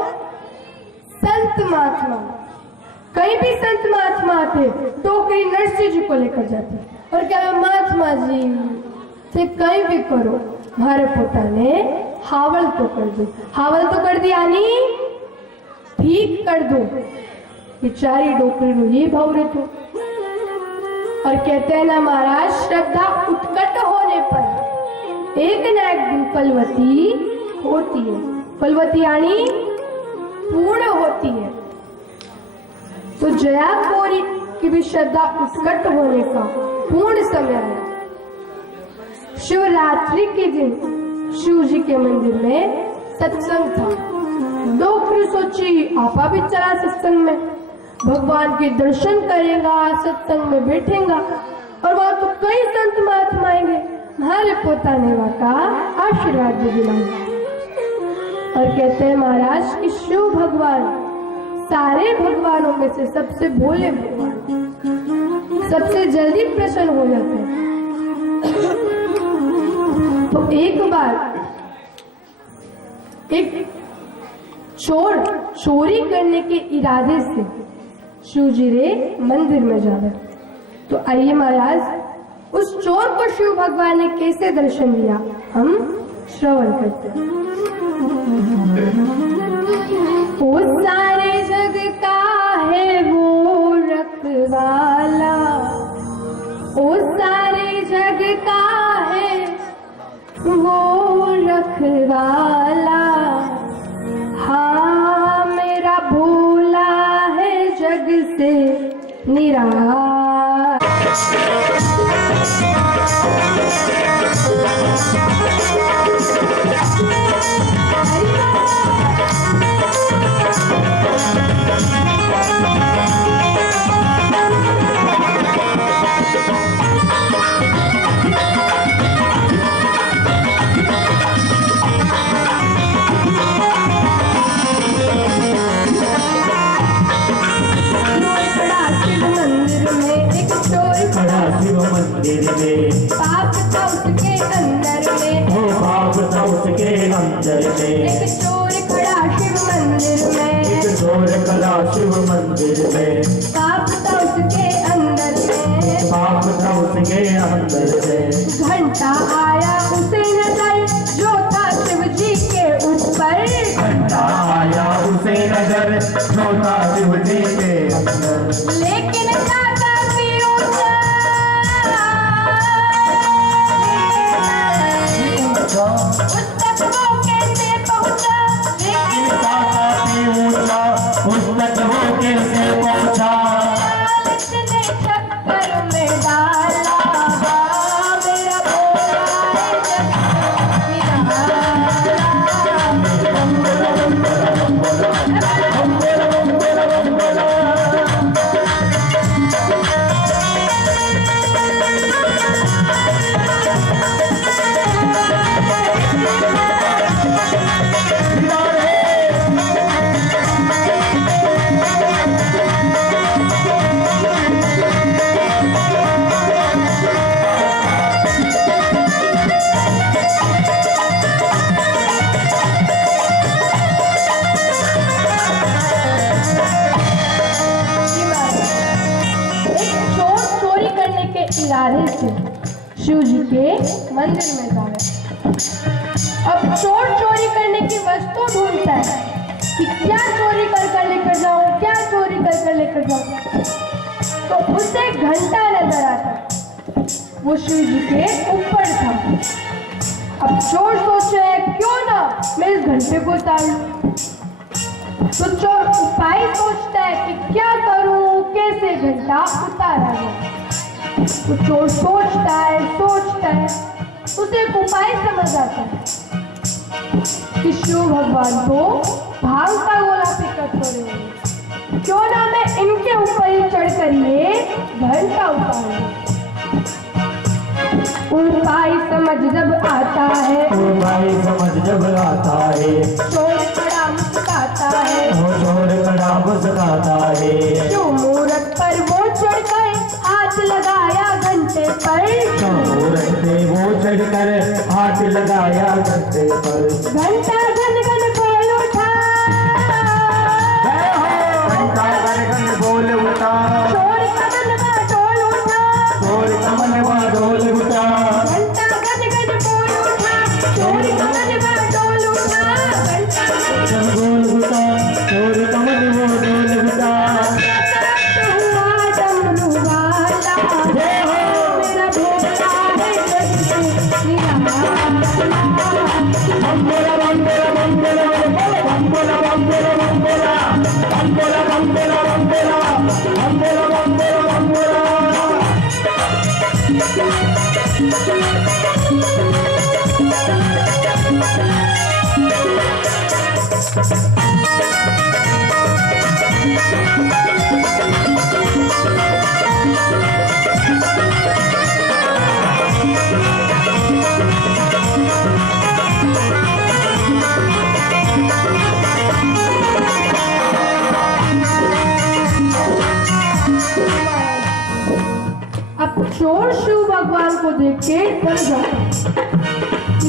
संत महात्मा। कहीं भी संत महात्मा आते टोकरी नरसिंह जी को लेकर जाते और क्या महात्मा जी से कहीं भी करो, मारे पोता ने हावल तो कर दो, हावल तो कर दिया नहीं ठीक कर दो। बेचारी डोकरी नो ये भाव रहे तो। और कहते हैं ना महाराज, श्रद्धा उत्कट होने पर एक न एक दिन फलवती होती है, फलवती यानी पूर्ण होती है। तो जया कोरी की भी श्रद्धा उत्कट होने का पूर्ण समय आया। शिवरात्रि के दिन शिव जी के मंदिर में सत्संग था। डॉक्टर सोची आपा भी चला सत्संग में, भगवान के दर्शन करेगा, सत्संग में बैठेगा और वहां तो कई संत महात्मा आएंगे, हमारे पोता ने वहां का आशीर्वाद भी दिलाएंगे। और कहते हैं महाराज कि शिव भगवान सारे भगवानों में से सबसे भोले भगवान, सबसे जल्दी प्रसन्न हो जाते हैं। तो एक बार एक चोर चोरी करने के इरादे से शिव जी रे मंदिर में जा रहे। तो आइए महाराज उस चोर को शिव भगवान ने कैसे दर्शन दिया हम श्रवण करते हैं। वो सारे जग का है वो रखवाला, वो सारे जग का है वो रखवाला, हाँ मेरा भोला है जग से निराला। मंदिर में पाप था उसके अंदर में, हो पाप था उसके अंदर में। एक चोर खड़ा शिव मंदिर में, एक चोर खड़ा शिव मंदिर में। पाप था उसके अंदर में, पाप था उसके अंदर में। घंटा आया उसे नजर जो था शिव जी के ऊपर, घंटा आया उसे नजर जो था शिव जी के अंदर। लेकिन दादा भी ऊंचा, उस तक वो कैसे पहुंचा, लेकिन दादा भी ऊंचा उस तक वो कैसे पहुंचा। इसने चक्कर में डाला, मेरा भोला है जग इरादे से शिव जी के मंदिर में जा रहे। अब चोर चोरी करने की वस्तु ढूंढता है कि क्या चोरी कर लेकर जाऊं, क्या चोरी कर लेकर जाऊं। तो उसे घंटा नजर आता, वो शिव जी के ऊपर था। अब चोर सोच रहे हैं क्यों ना मैं इस घंटे को उतार लूं। तो चोर उपाय सोचता है कि क्या करूं, कैसे घंटा उतारा जाए। तो चोर सोचता है उसे एक उपाय समझ आता है कि शिव भगवान को भांग का गोला पीकर छोड़े हुए, क्यों ना मैं इनके ऊपर ही चढ़कर ये घंटा उतारूं। उपाय समझ जब आता है, उपाय समझ जब आता है, चोर खड़ा मुस्कुराता है, वो चोर खड़ा मुस्कुराता है। जो मूरत पर वो चढ़कर हाथ लगाया घंटे पर, मूरत पे वो चढ़कर हाथ लगाया घंटे पर। घंटा घन घन बोल उठा, घंटा घन घन बोल उठा, चोर का मनवा डोल उठा, चोर का मनवा डोल उठा। घंटा घन घन बोल उठा, चोर का मनवा डोल उठा, घंटा घन डोल उठा, चोर का मनवा डोल उठा। हुआ डमरू वाला, मेरा भोला है जग से निराला। बम्बोला बम्बोला बम्बोला बम्बोला बम्बोला बम्बोला बम्बोला बम्बोला बम्बोला बम्बोला बम्बोला बम्बोला। अब चोर शिव भगवान को देख के डर जाता है कि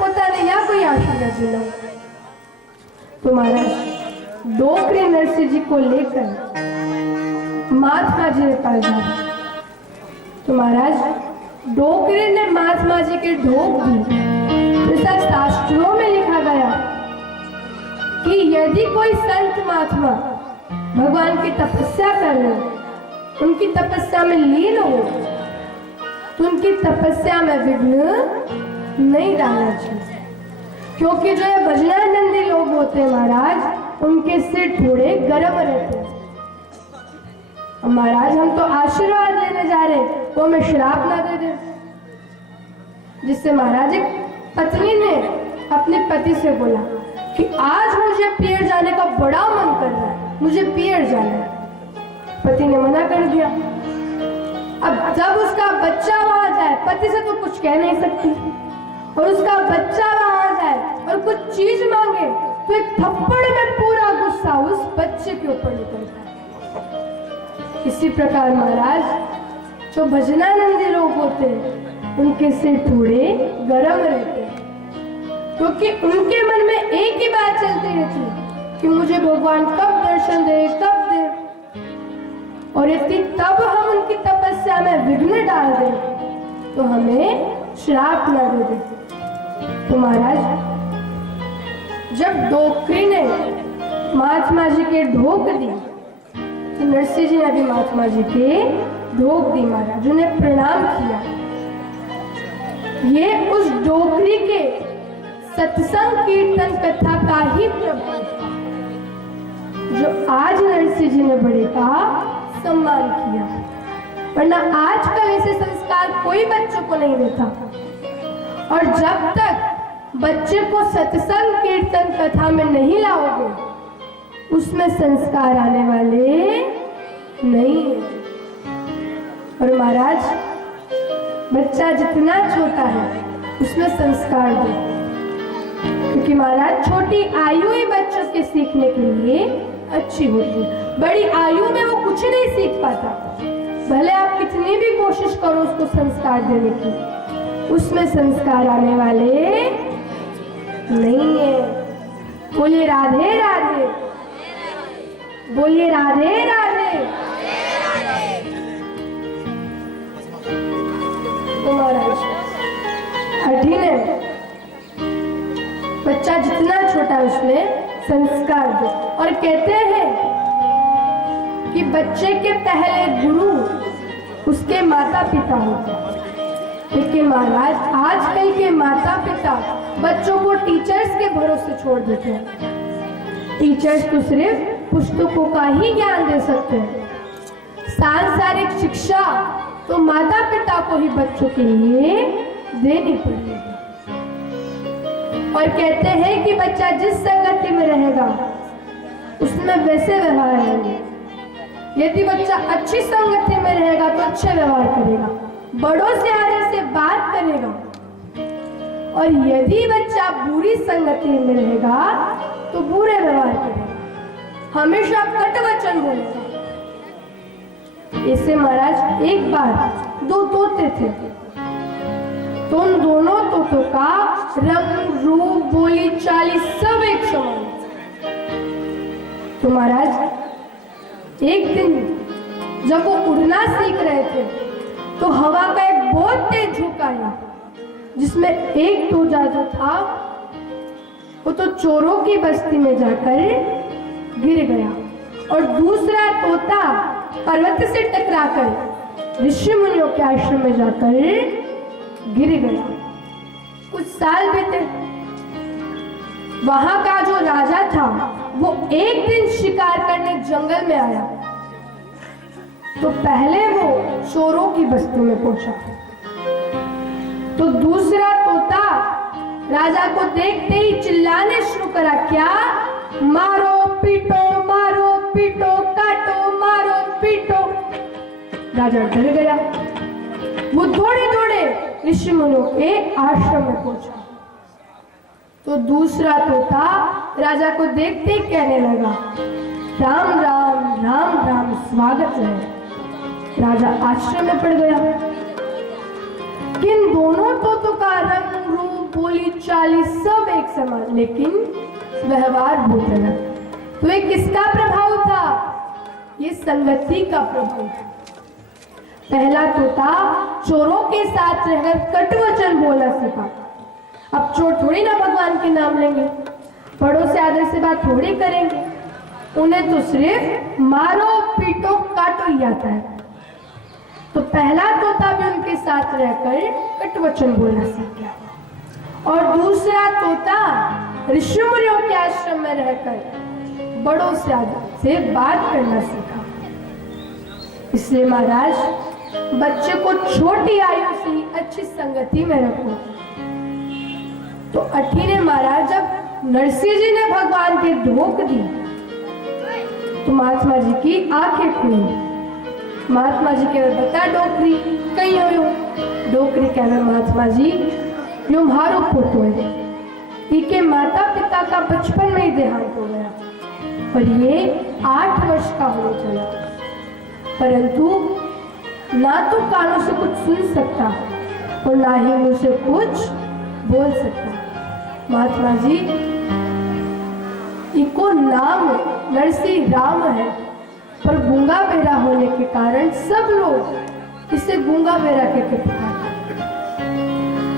પોતાને યા કોઈ આશીર્વાદ दिलाओ। तो महाराज डोकरे नरसिंह जी को लेकर महात्मा जी ने पास जाए। तो महाराज डोकरे ने महात्मा जी के ढोक दी। जैसा शास्त्रों में लिखा गया कि यदि कोई संत महात्मा भगवान की तपस्या कर रहे, उनकी तपस्या में लीन हो, तो उनकी तपस्या में विघ्न नहीं डालना चाहिए। क्योंकि जो ये भजनानंदी लोग होते हैं महाराज, उनके सिर थोड़े गर्म रहते हैं। महाराज हम तो आशीर्वाद लेने जा रहे, वो हमें श्राप ना दे दे। जिससे महाराज एक पत्नी ने अपने पति से बोला कि आज मुझे पियर जाने का बड़ा मन कर रहा है, मुझे पियर जाना है। पति ने मना कर दिया। अब जब उसका बच्चा वहां जाए, पति से तो कुछ कह नहीं सकती, और उसका बच्चा वहां जाए और कुछ चीज मांगे तो एक थप्पड़ में पूरा गुस्सा उस बच्चे के ऊपर निकलता है। इसी प्रकार महाराज जो भजनानंदी लोग होते हैं, उनके सिर थोड़े गर्म रहते हैं, क्योंकि उनके मन में एक ही बात चलती रहती है कि मुझे भगवान कब दर्शन दे, कब दे। और यदि तब हम उनकी तपस्या में विघ्न डाल दें तो हमें श्राप न दे दे। तो महाराज जब डोकरी ने महात्मा जी के ढोक दी, तो नरसिंह जी ने भी महात्मा जी के ढोक दी। महाराज उन्हें प्रणाम किया। ये उस डोकरी के सत्संग कीर्तन कथा का ही प्रभाव था, जो आज नरसिंह जी ने बड़े का सम्मान किया। वरना आजकल ऐसे संस्कार कोई बच्चों को नहीं देता। और जब तक बच्चे को सत्संग कीर्तन कथा में नहीं लाओगे, उसमें संस्कार आने वाले नहीं है। और महाराज बच्चा जितना छोटा है उसमें संस्कार दो, क्योंकि महाराज छोटी आयु ही बच्चों के सीखने के लिए अच्छी होती है। बड़ी आयु में वो कुछ नहीं सीख पाता, भले आप कितनी भी कोशिश करो उसको संस्कार देने की, उसमें संस्कार आने वाले नहीं है। बोलिए राधे राधे, बोलिए राधे राधे। तो महाराज अठी ने बच्चा जितना छोटा उसमें संस्कार दो। और कहते हैं कि बच्चे के पहले गुरु उसके माता पिता होते हैं। लेकिन महाराज आजकल के माता पिता बच्चों को टीचर्स के भरोसे छोड़ देते हैं। टीचर्स तो सिर्फ पुस्तकों का ही ज्ञान दे सकते हैं। सांसारिक शिक्षा तो माता पिता को ही बच्चों के लिए देनी पड़ेगी। और कहते हैं कि बच्चा जिस संगति में रहेगा उसमें वैसे व्यवहार रहेंगे। यदि बच्चा अच्छी संगति में रहेगा तो अच्छे व्यवहार करेगा, बड़ों से आदर से बात करेगा। और यदि बच्चा बुरी संगति में रहेगा तो बुरे व्यवहार करेगा, हमेशा कट वचन बोलेगा। ऐसे महाराज एक बार दो तोते थे, तो उन दोनों तोतों का रंग, रूप, बोली, चाली सब एक समान। तो महाराज एक दिन जब वो उड़ना सीख रहे थे तो हवा का एक बहुत तेज झोंका आया, जिसमें एक तोता जो था वो तो चोरों की बस्ती में जाकर गिर गया, और दूसरा तोता पर्वत से टकराकर ऋषि मुनियों के आश्रम में जाकर गिर गया। कुछ साल बीते, वहां का जो राजा था वो एक दिन शिकार करने जंगल में आया। तो पहले वो चोरों की बस्ती में पहुंचा, तो दूसरा तोता राजा को देखते ही चिल्लाने शुरू करा, क्या? मारो पीटो, मारो पीटो, काटो, मारो पीटो। राजा डर गया। वो दौड़े दौड़े ऋषि मुनियों के आश्रम में पहुंचा। तो दूसरा तोता राजा को देखते ही कहने लगा, राम राम राम राम, स्वागत है। राजा आश्रम में पड़ गया। किन दोनों तोतों का रंग, रूप, बोली, चाल चाली सब एक समान, लेकिन व्यवहार बहुत अलग। तो ये किसका प्रभाव था? ये संगति का प्रभाव था। पहला तोता चोरों के साथ रहकर कटवचन बोलना सीखा। अब चोर थोड़ी ना भगवान के नाम लेंगे, बड़ों से आदर से बात थोड़ी करेंगे, उन्हें तो सिर्फ मारो पीटो काटो ही आता है। तो पहला तोता भी उनके साथ रहकर कटवचन बोलना सीख गया, और दूसरा तोता ऋषि मुनियों के आश्रम में रहकर बड़ों से आदर से बात करना सीखा। इसलिए महाराज, बच्चे को छोटी आयु से ही अच्छी संगति में रखो। तो अठीने महाराज जब नरसिंह जी ने भगवान के ढोक दी तो महात्मा जी की आंखें खुली। महात्मा जी कहे बता डोकरी कहीं हो? डोकरी कहे महात्मा जी यो मारो पोतो है, इनके माता पिता का बचपन में ही देहांत हो गया और ये 8 वर्ष का होने चला, परंतु ना तो कानों से कुछ सुन सकता और ना ही मुंह से कुछ बोल सकता। महात्मा जी, इनको नाम नरसिंह राम है, पर गूंगा बेरा होने के कारण सब लोग इसे गूंगा बेरा कहकर पुकारते।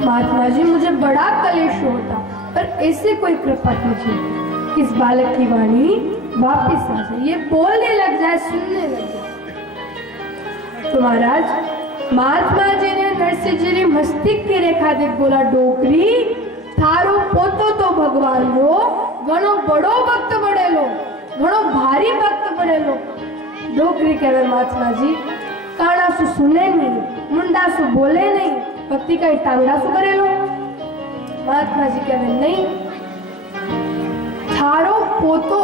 महात्मा जी, मुझे बड़ा कलेश होता, पर ऐसे कोई कृपा कीजिए इस बालक की वाणी वापिस आ जाए, ये बोलने लग जाए, सुनने लग जाए। तो महाराज, महात्मा जी ने नरसिंह जी मस्तिष्क की रेखा देख बोला, डोकरी थारो पोतो तो भगवान रो घणो बड़ो भक्त बनेलो, घणो भारी भक्त बनेलो। डोकरी कहे महात्मा जी, काना सु सुने नहीं, मुंडा सु बोले नहीं, भक्ति का टांगड़ा सु करेलो। महात्मा जी कहे नहीं, थारो पोतो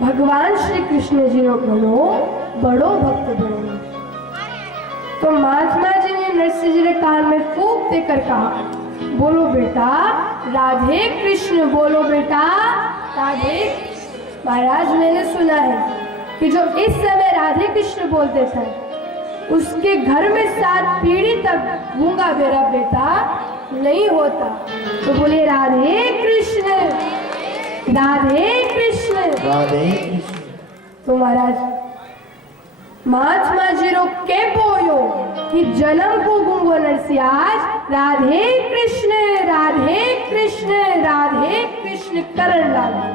भगवान श्री कृष्ण जी रो घणो बड़ो भक्त बनेलो। तो महात्मा जी ने नरसिंह जी के कान में फूंक देकर कहा, बोलो बेटा राधे कृष्ण, बोलो बेटा राधे। महाराज, मैंने सुना है कि जो इस समय राधे कृष्ण बोलते थे उसके घर में 7 पीढ़ी तक गूंगा बेरा बेटा नहीं होता। तो बोले राधे कृष्ण, राधे कृष्ण, राधे कृष्ण। तो महाराज, महात्मा जी रो के बोयो कि जन्म को गूंगो नरसिंह आज राधे कृष्ण, राधे कृष्ण, राधे कृष्ण करण लगा।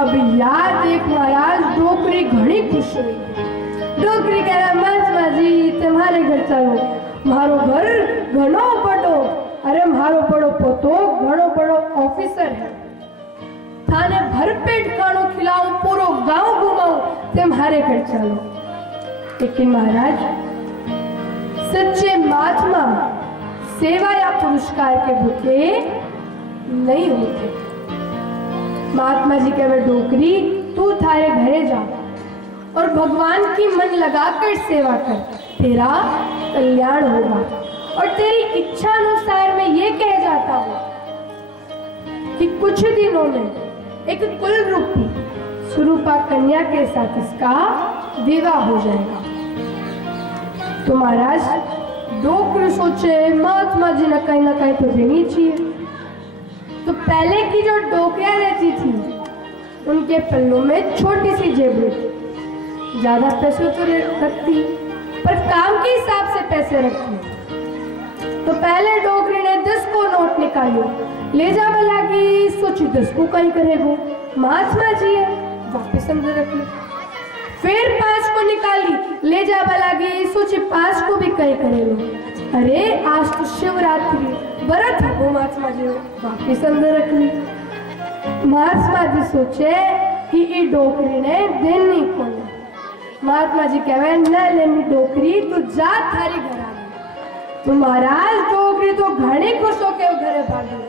अब याद देख महाराज, डोकरी घणी खुश हुई। डोकरी कह रहा, महात्मा जी तुम्हारे घर चलो, मारो घर घणो बड़ो, अरे मारो बड़ो पोतो घणो बड़ो ऑफिसर है, थाने भरपेट खानो खिलाऊं, पूरो गांव घुमाऊं, तुम्हारे घर चलो। लेकिन महाराज, सच्चे महात्मा सेवा या पुरस्कार के भूखे नहीं होते। महात्मा जी कहे डोकरी तू थारे घरे जा और भगवान की मन लगाकर सेवा कर, तेरा कल्याण होगा। और तेरी इच्छा अनुसार मैं ये कह जाता हूँ कि कुछ दिनों में एक कुल रूपी सुरूपा कन्या के साथ इसका विवाह हो जाएगा। तो महाराज, डोकरी सोचे महात्मा जी ने कहीं ना कहीं तो देनी चाहिए। तो पहले की जो डोकरियां रहती थी उनके पल्लों में छोटी सी जेब रहती, ज्यादा पैसे तो रखती पर काम के हिसाब से पैसे रखती। तो पहले डोकरी ने 10 को नोट निकाली, ले जा लगी, सोची 10 को कहीं करेगो, महात्मा जी है वापिस अंदर रख ली। फिर 5 को निकाली, ले जा लगी, सोची 5 को भी कहीं करेगो, अरे आज तो शिवरात्रि व्रत है, वो महात्मा जी वापिस अंदर रख ली। महात्मा जी सोचे कि ये डोकरी ने देनी कौन। महात्मा जी कहे न लेनी डोकरी, तू जा थारी घर आ। तो महाराज, डोकरी तो घणे खुश होके घरे भागी,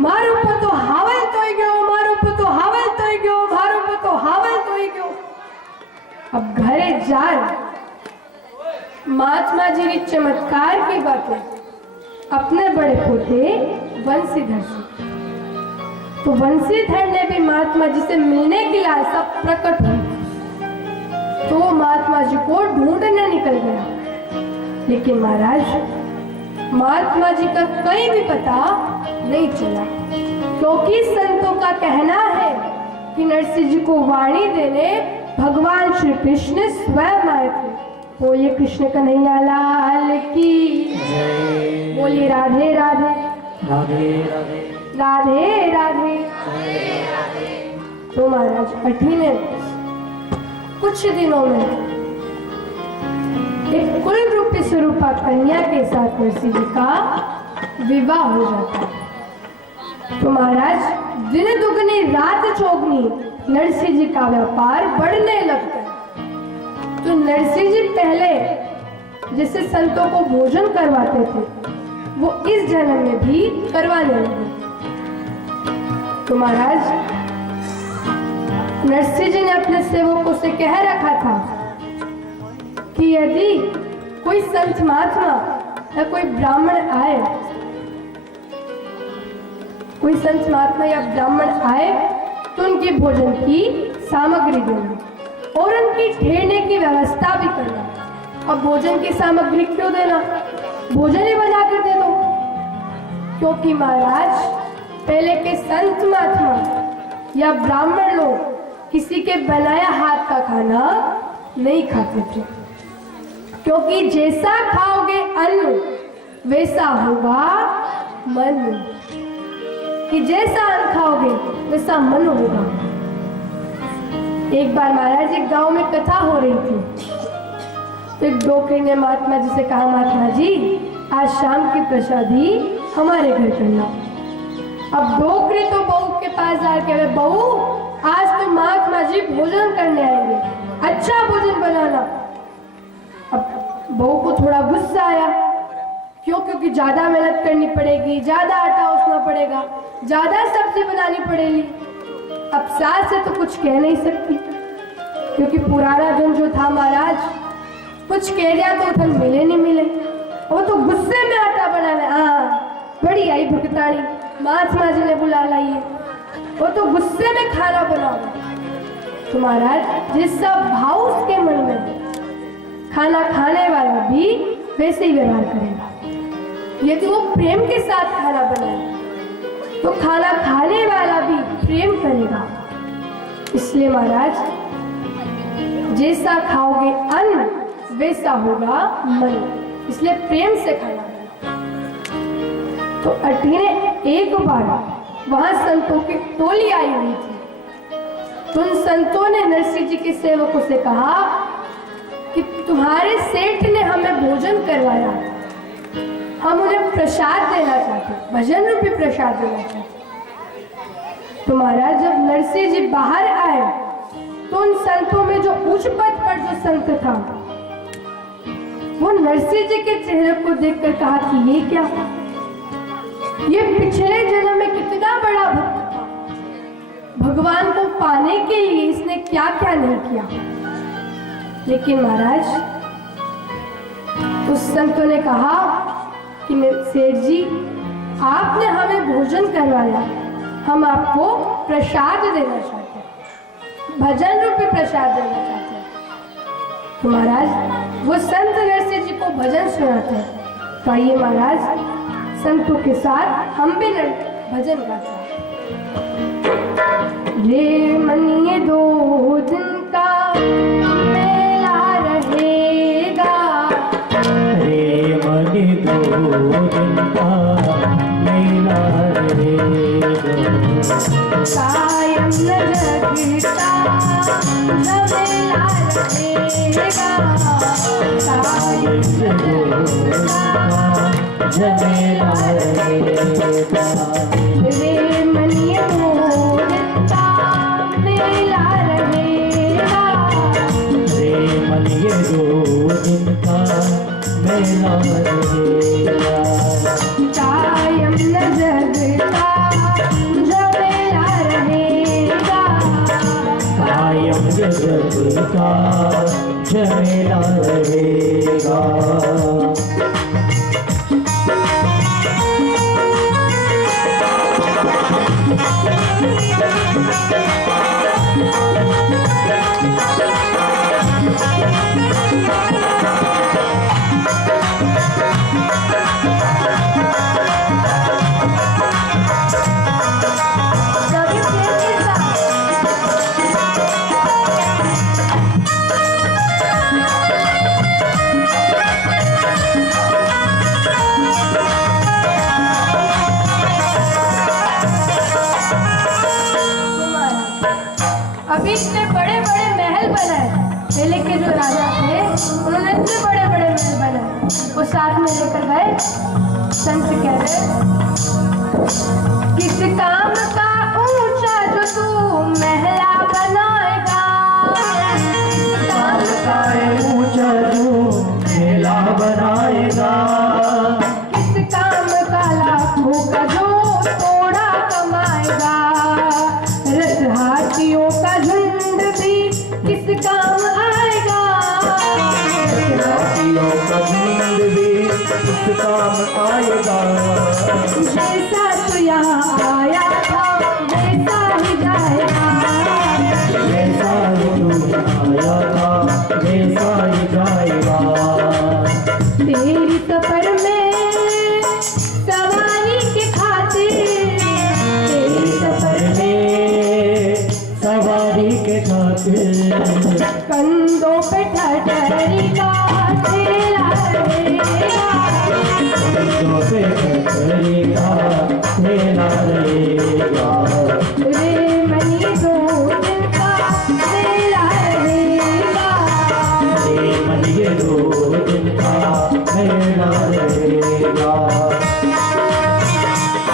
मारो पतो हावल तोई गयो, मारो पतो हावल तोई गयो, मारो पतो हावल तोई गयो। अब घरे जा महात्मा जी की चमत्कार की बातें अपने बड़े पोते वंशीधर से। तो वंशीधर ने भी महात्मा जी से मिलने की लालसा प्रकट हुई, तो वो महात्मा जी को ढूंढने निकल गया। लेकिन महाराज, महात्मा जी का कहीं भी पता नहीं चला, क्योंकि संतों का कहना है कि नरसिंह जी को वाणी देने भगवान श्री कृष्ण स्वयं आए थे। बोलिए कृष्ण कन्हैया लाल की, बोलिए राधे राधे राधे राधे। तो महाराज कठिन कुछ दिनों में एक कुल रूपी स्वरूपा कन्या के साथ नरसिंह जी का विवाह हो जाता है। तो महाराज दिन दुगनी रात चौगनी नरसिंह जी का व्यापार बढ़ने लगता है। तो नरसिंह जी पहले जैसे संतों को भोजन करवाते थे, वो इस जन्म में भी करवाने लगे। तो महाराज नरसिंह जी ने अपने सेवकों से कह रखा था कि यदि कोई संत महात्मा या कोई ब्राह्मण आए, कोई संत महात्मा या ब्राह्मण आए तो उनके भोजन की सामग्री देना और उनकी ठहरने की व्यवस्था भी करना। अब भोजन की सामग्री क्यों देना, भोजन ही बना कर दे दो। क्योंकि महाराज पहले के संत महात्मा या ब्राह्मण लोग किसी के बनाया हाथ का खाना नहीं खाते थे, क्योंकि जैसा खाओगे अन्न वैसा होगा मन, कि जैसा अन्न खाओगे वैसा मन होगा। एक बार महाराज एक गांव में कथा हो रही थी, तो एक डोकरे ने महात्मा जी से कहा, महात्मा जी आज शाम की प्रसादी हमारे घर करना। अब डोकरे तो बहू के पास जाके, बहू आज तो महात्मा जी भोजन करने आएंगे, अच्छा भोजन बनाना। अब बहू को थोड़ा गुस्सा आया, क्यों, क्योंकि ज्यादा मेहनत करनी पड़ेगी, ज्यादा आटा उसना पड़ेगा, ज्यादा सब्जी बनानी पड़ेगी। अब सास से तो कुछ कह नहीं सकती, क्योंकि पुराना धन जो था महाराज, कुछ कह दिया तो धन मिले नहीं मिले। वो तो गुस्से में आटा बनाना, हाँ बड़ी आई भुगतानी महात्मा जी ने बुला लाई है, वो तो गुस्से में खाना बनाओ। तो महाराज जैसा भाव उसके मन में, खाना खाने वाला भी वैसे ही व्यवहार करेगा। यदि वो प्रेम के साथ खाना बनाए तो खाना खाने वाला भी प्रेम करेगा। इसलिए महाराज जैसा खाओगे अन्न वैसा होगा मन, इसलिए प्रेम से खाना बना। तो अठीने एक बार वहां संतों की टोली आई हुई थी, तो उन संतों ने नरसिंह जी के सेवकों से कहा कि तुम्हारे सेठ ने हमें भोजन करवाया, हम उन्हें प्रसाद देना चाहते, भजन रूपी प्रसाद देना चाहते। तो महाराज जब नरसिंह जी बाहर आए तो उन संतों में जो उच्च पद पर जो संत था, वो नरसिंह जी के चेहरे को देखकर कहा कि ये क्या, ये पिछले जन्म में कितना बड़ा भक्त था, भगवान को पाने के लिए इसने क्या क्या नहीं किया। लेकिन महाराज उस संतों ने कहा कि सेठ जी आपने हमें भोजन करवाया, हम आपको प्रसाद देना चाहते हैं, भजन रूपी प्रसाद देना चाहते हैं। तो महाराज वो संत नरसिंह जी को भजन सुनाते हैं। तो आइए महाराज संतों के साथ हम भी भजन गाते हैं। रे मन ये 2 दिन का मेला रहेगा, रे मन 2 दिन का मेला रहेगा, कायम न जगता झमेला रहेगा, कायम न जगता झमेला रहेगा। रे मन ये 2 दिन का मेला रहेगा, रे मन ये 2 दिन का मेला रहेगा, कायम न जगता झमेला रहेगा, कायम जगत का झमेला रहेगा। संत कह रहे किस काम का ऊंचा जो तू महला बनाएगा, काम का ऊंचा जो मेला बनाएगा, किस काम का लाखों का जो थोड़ा कमाएगा, रस हाथियों का झुंड भी किस काम आएगा, हाथियों का झुंड भी इस काम आएगा, जैसा तू यहाँ आया था वैसा ही जाएगा, जैसा तू आया था वैसा ही जाएगा, तेरी सफर में सवारी के खातिर, तेरी सफर में सवारी के खातिर कंधों पे ठठरी का ठेला रहेगा, कंधों पे ठठरी का ठेला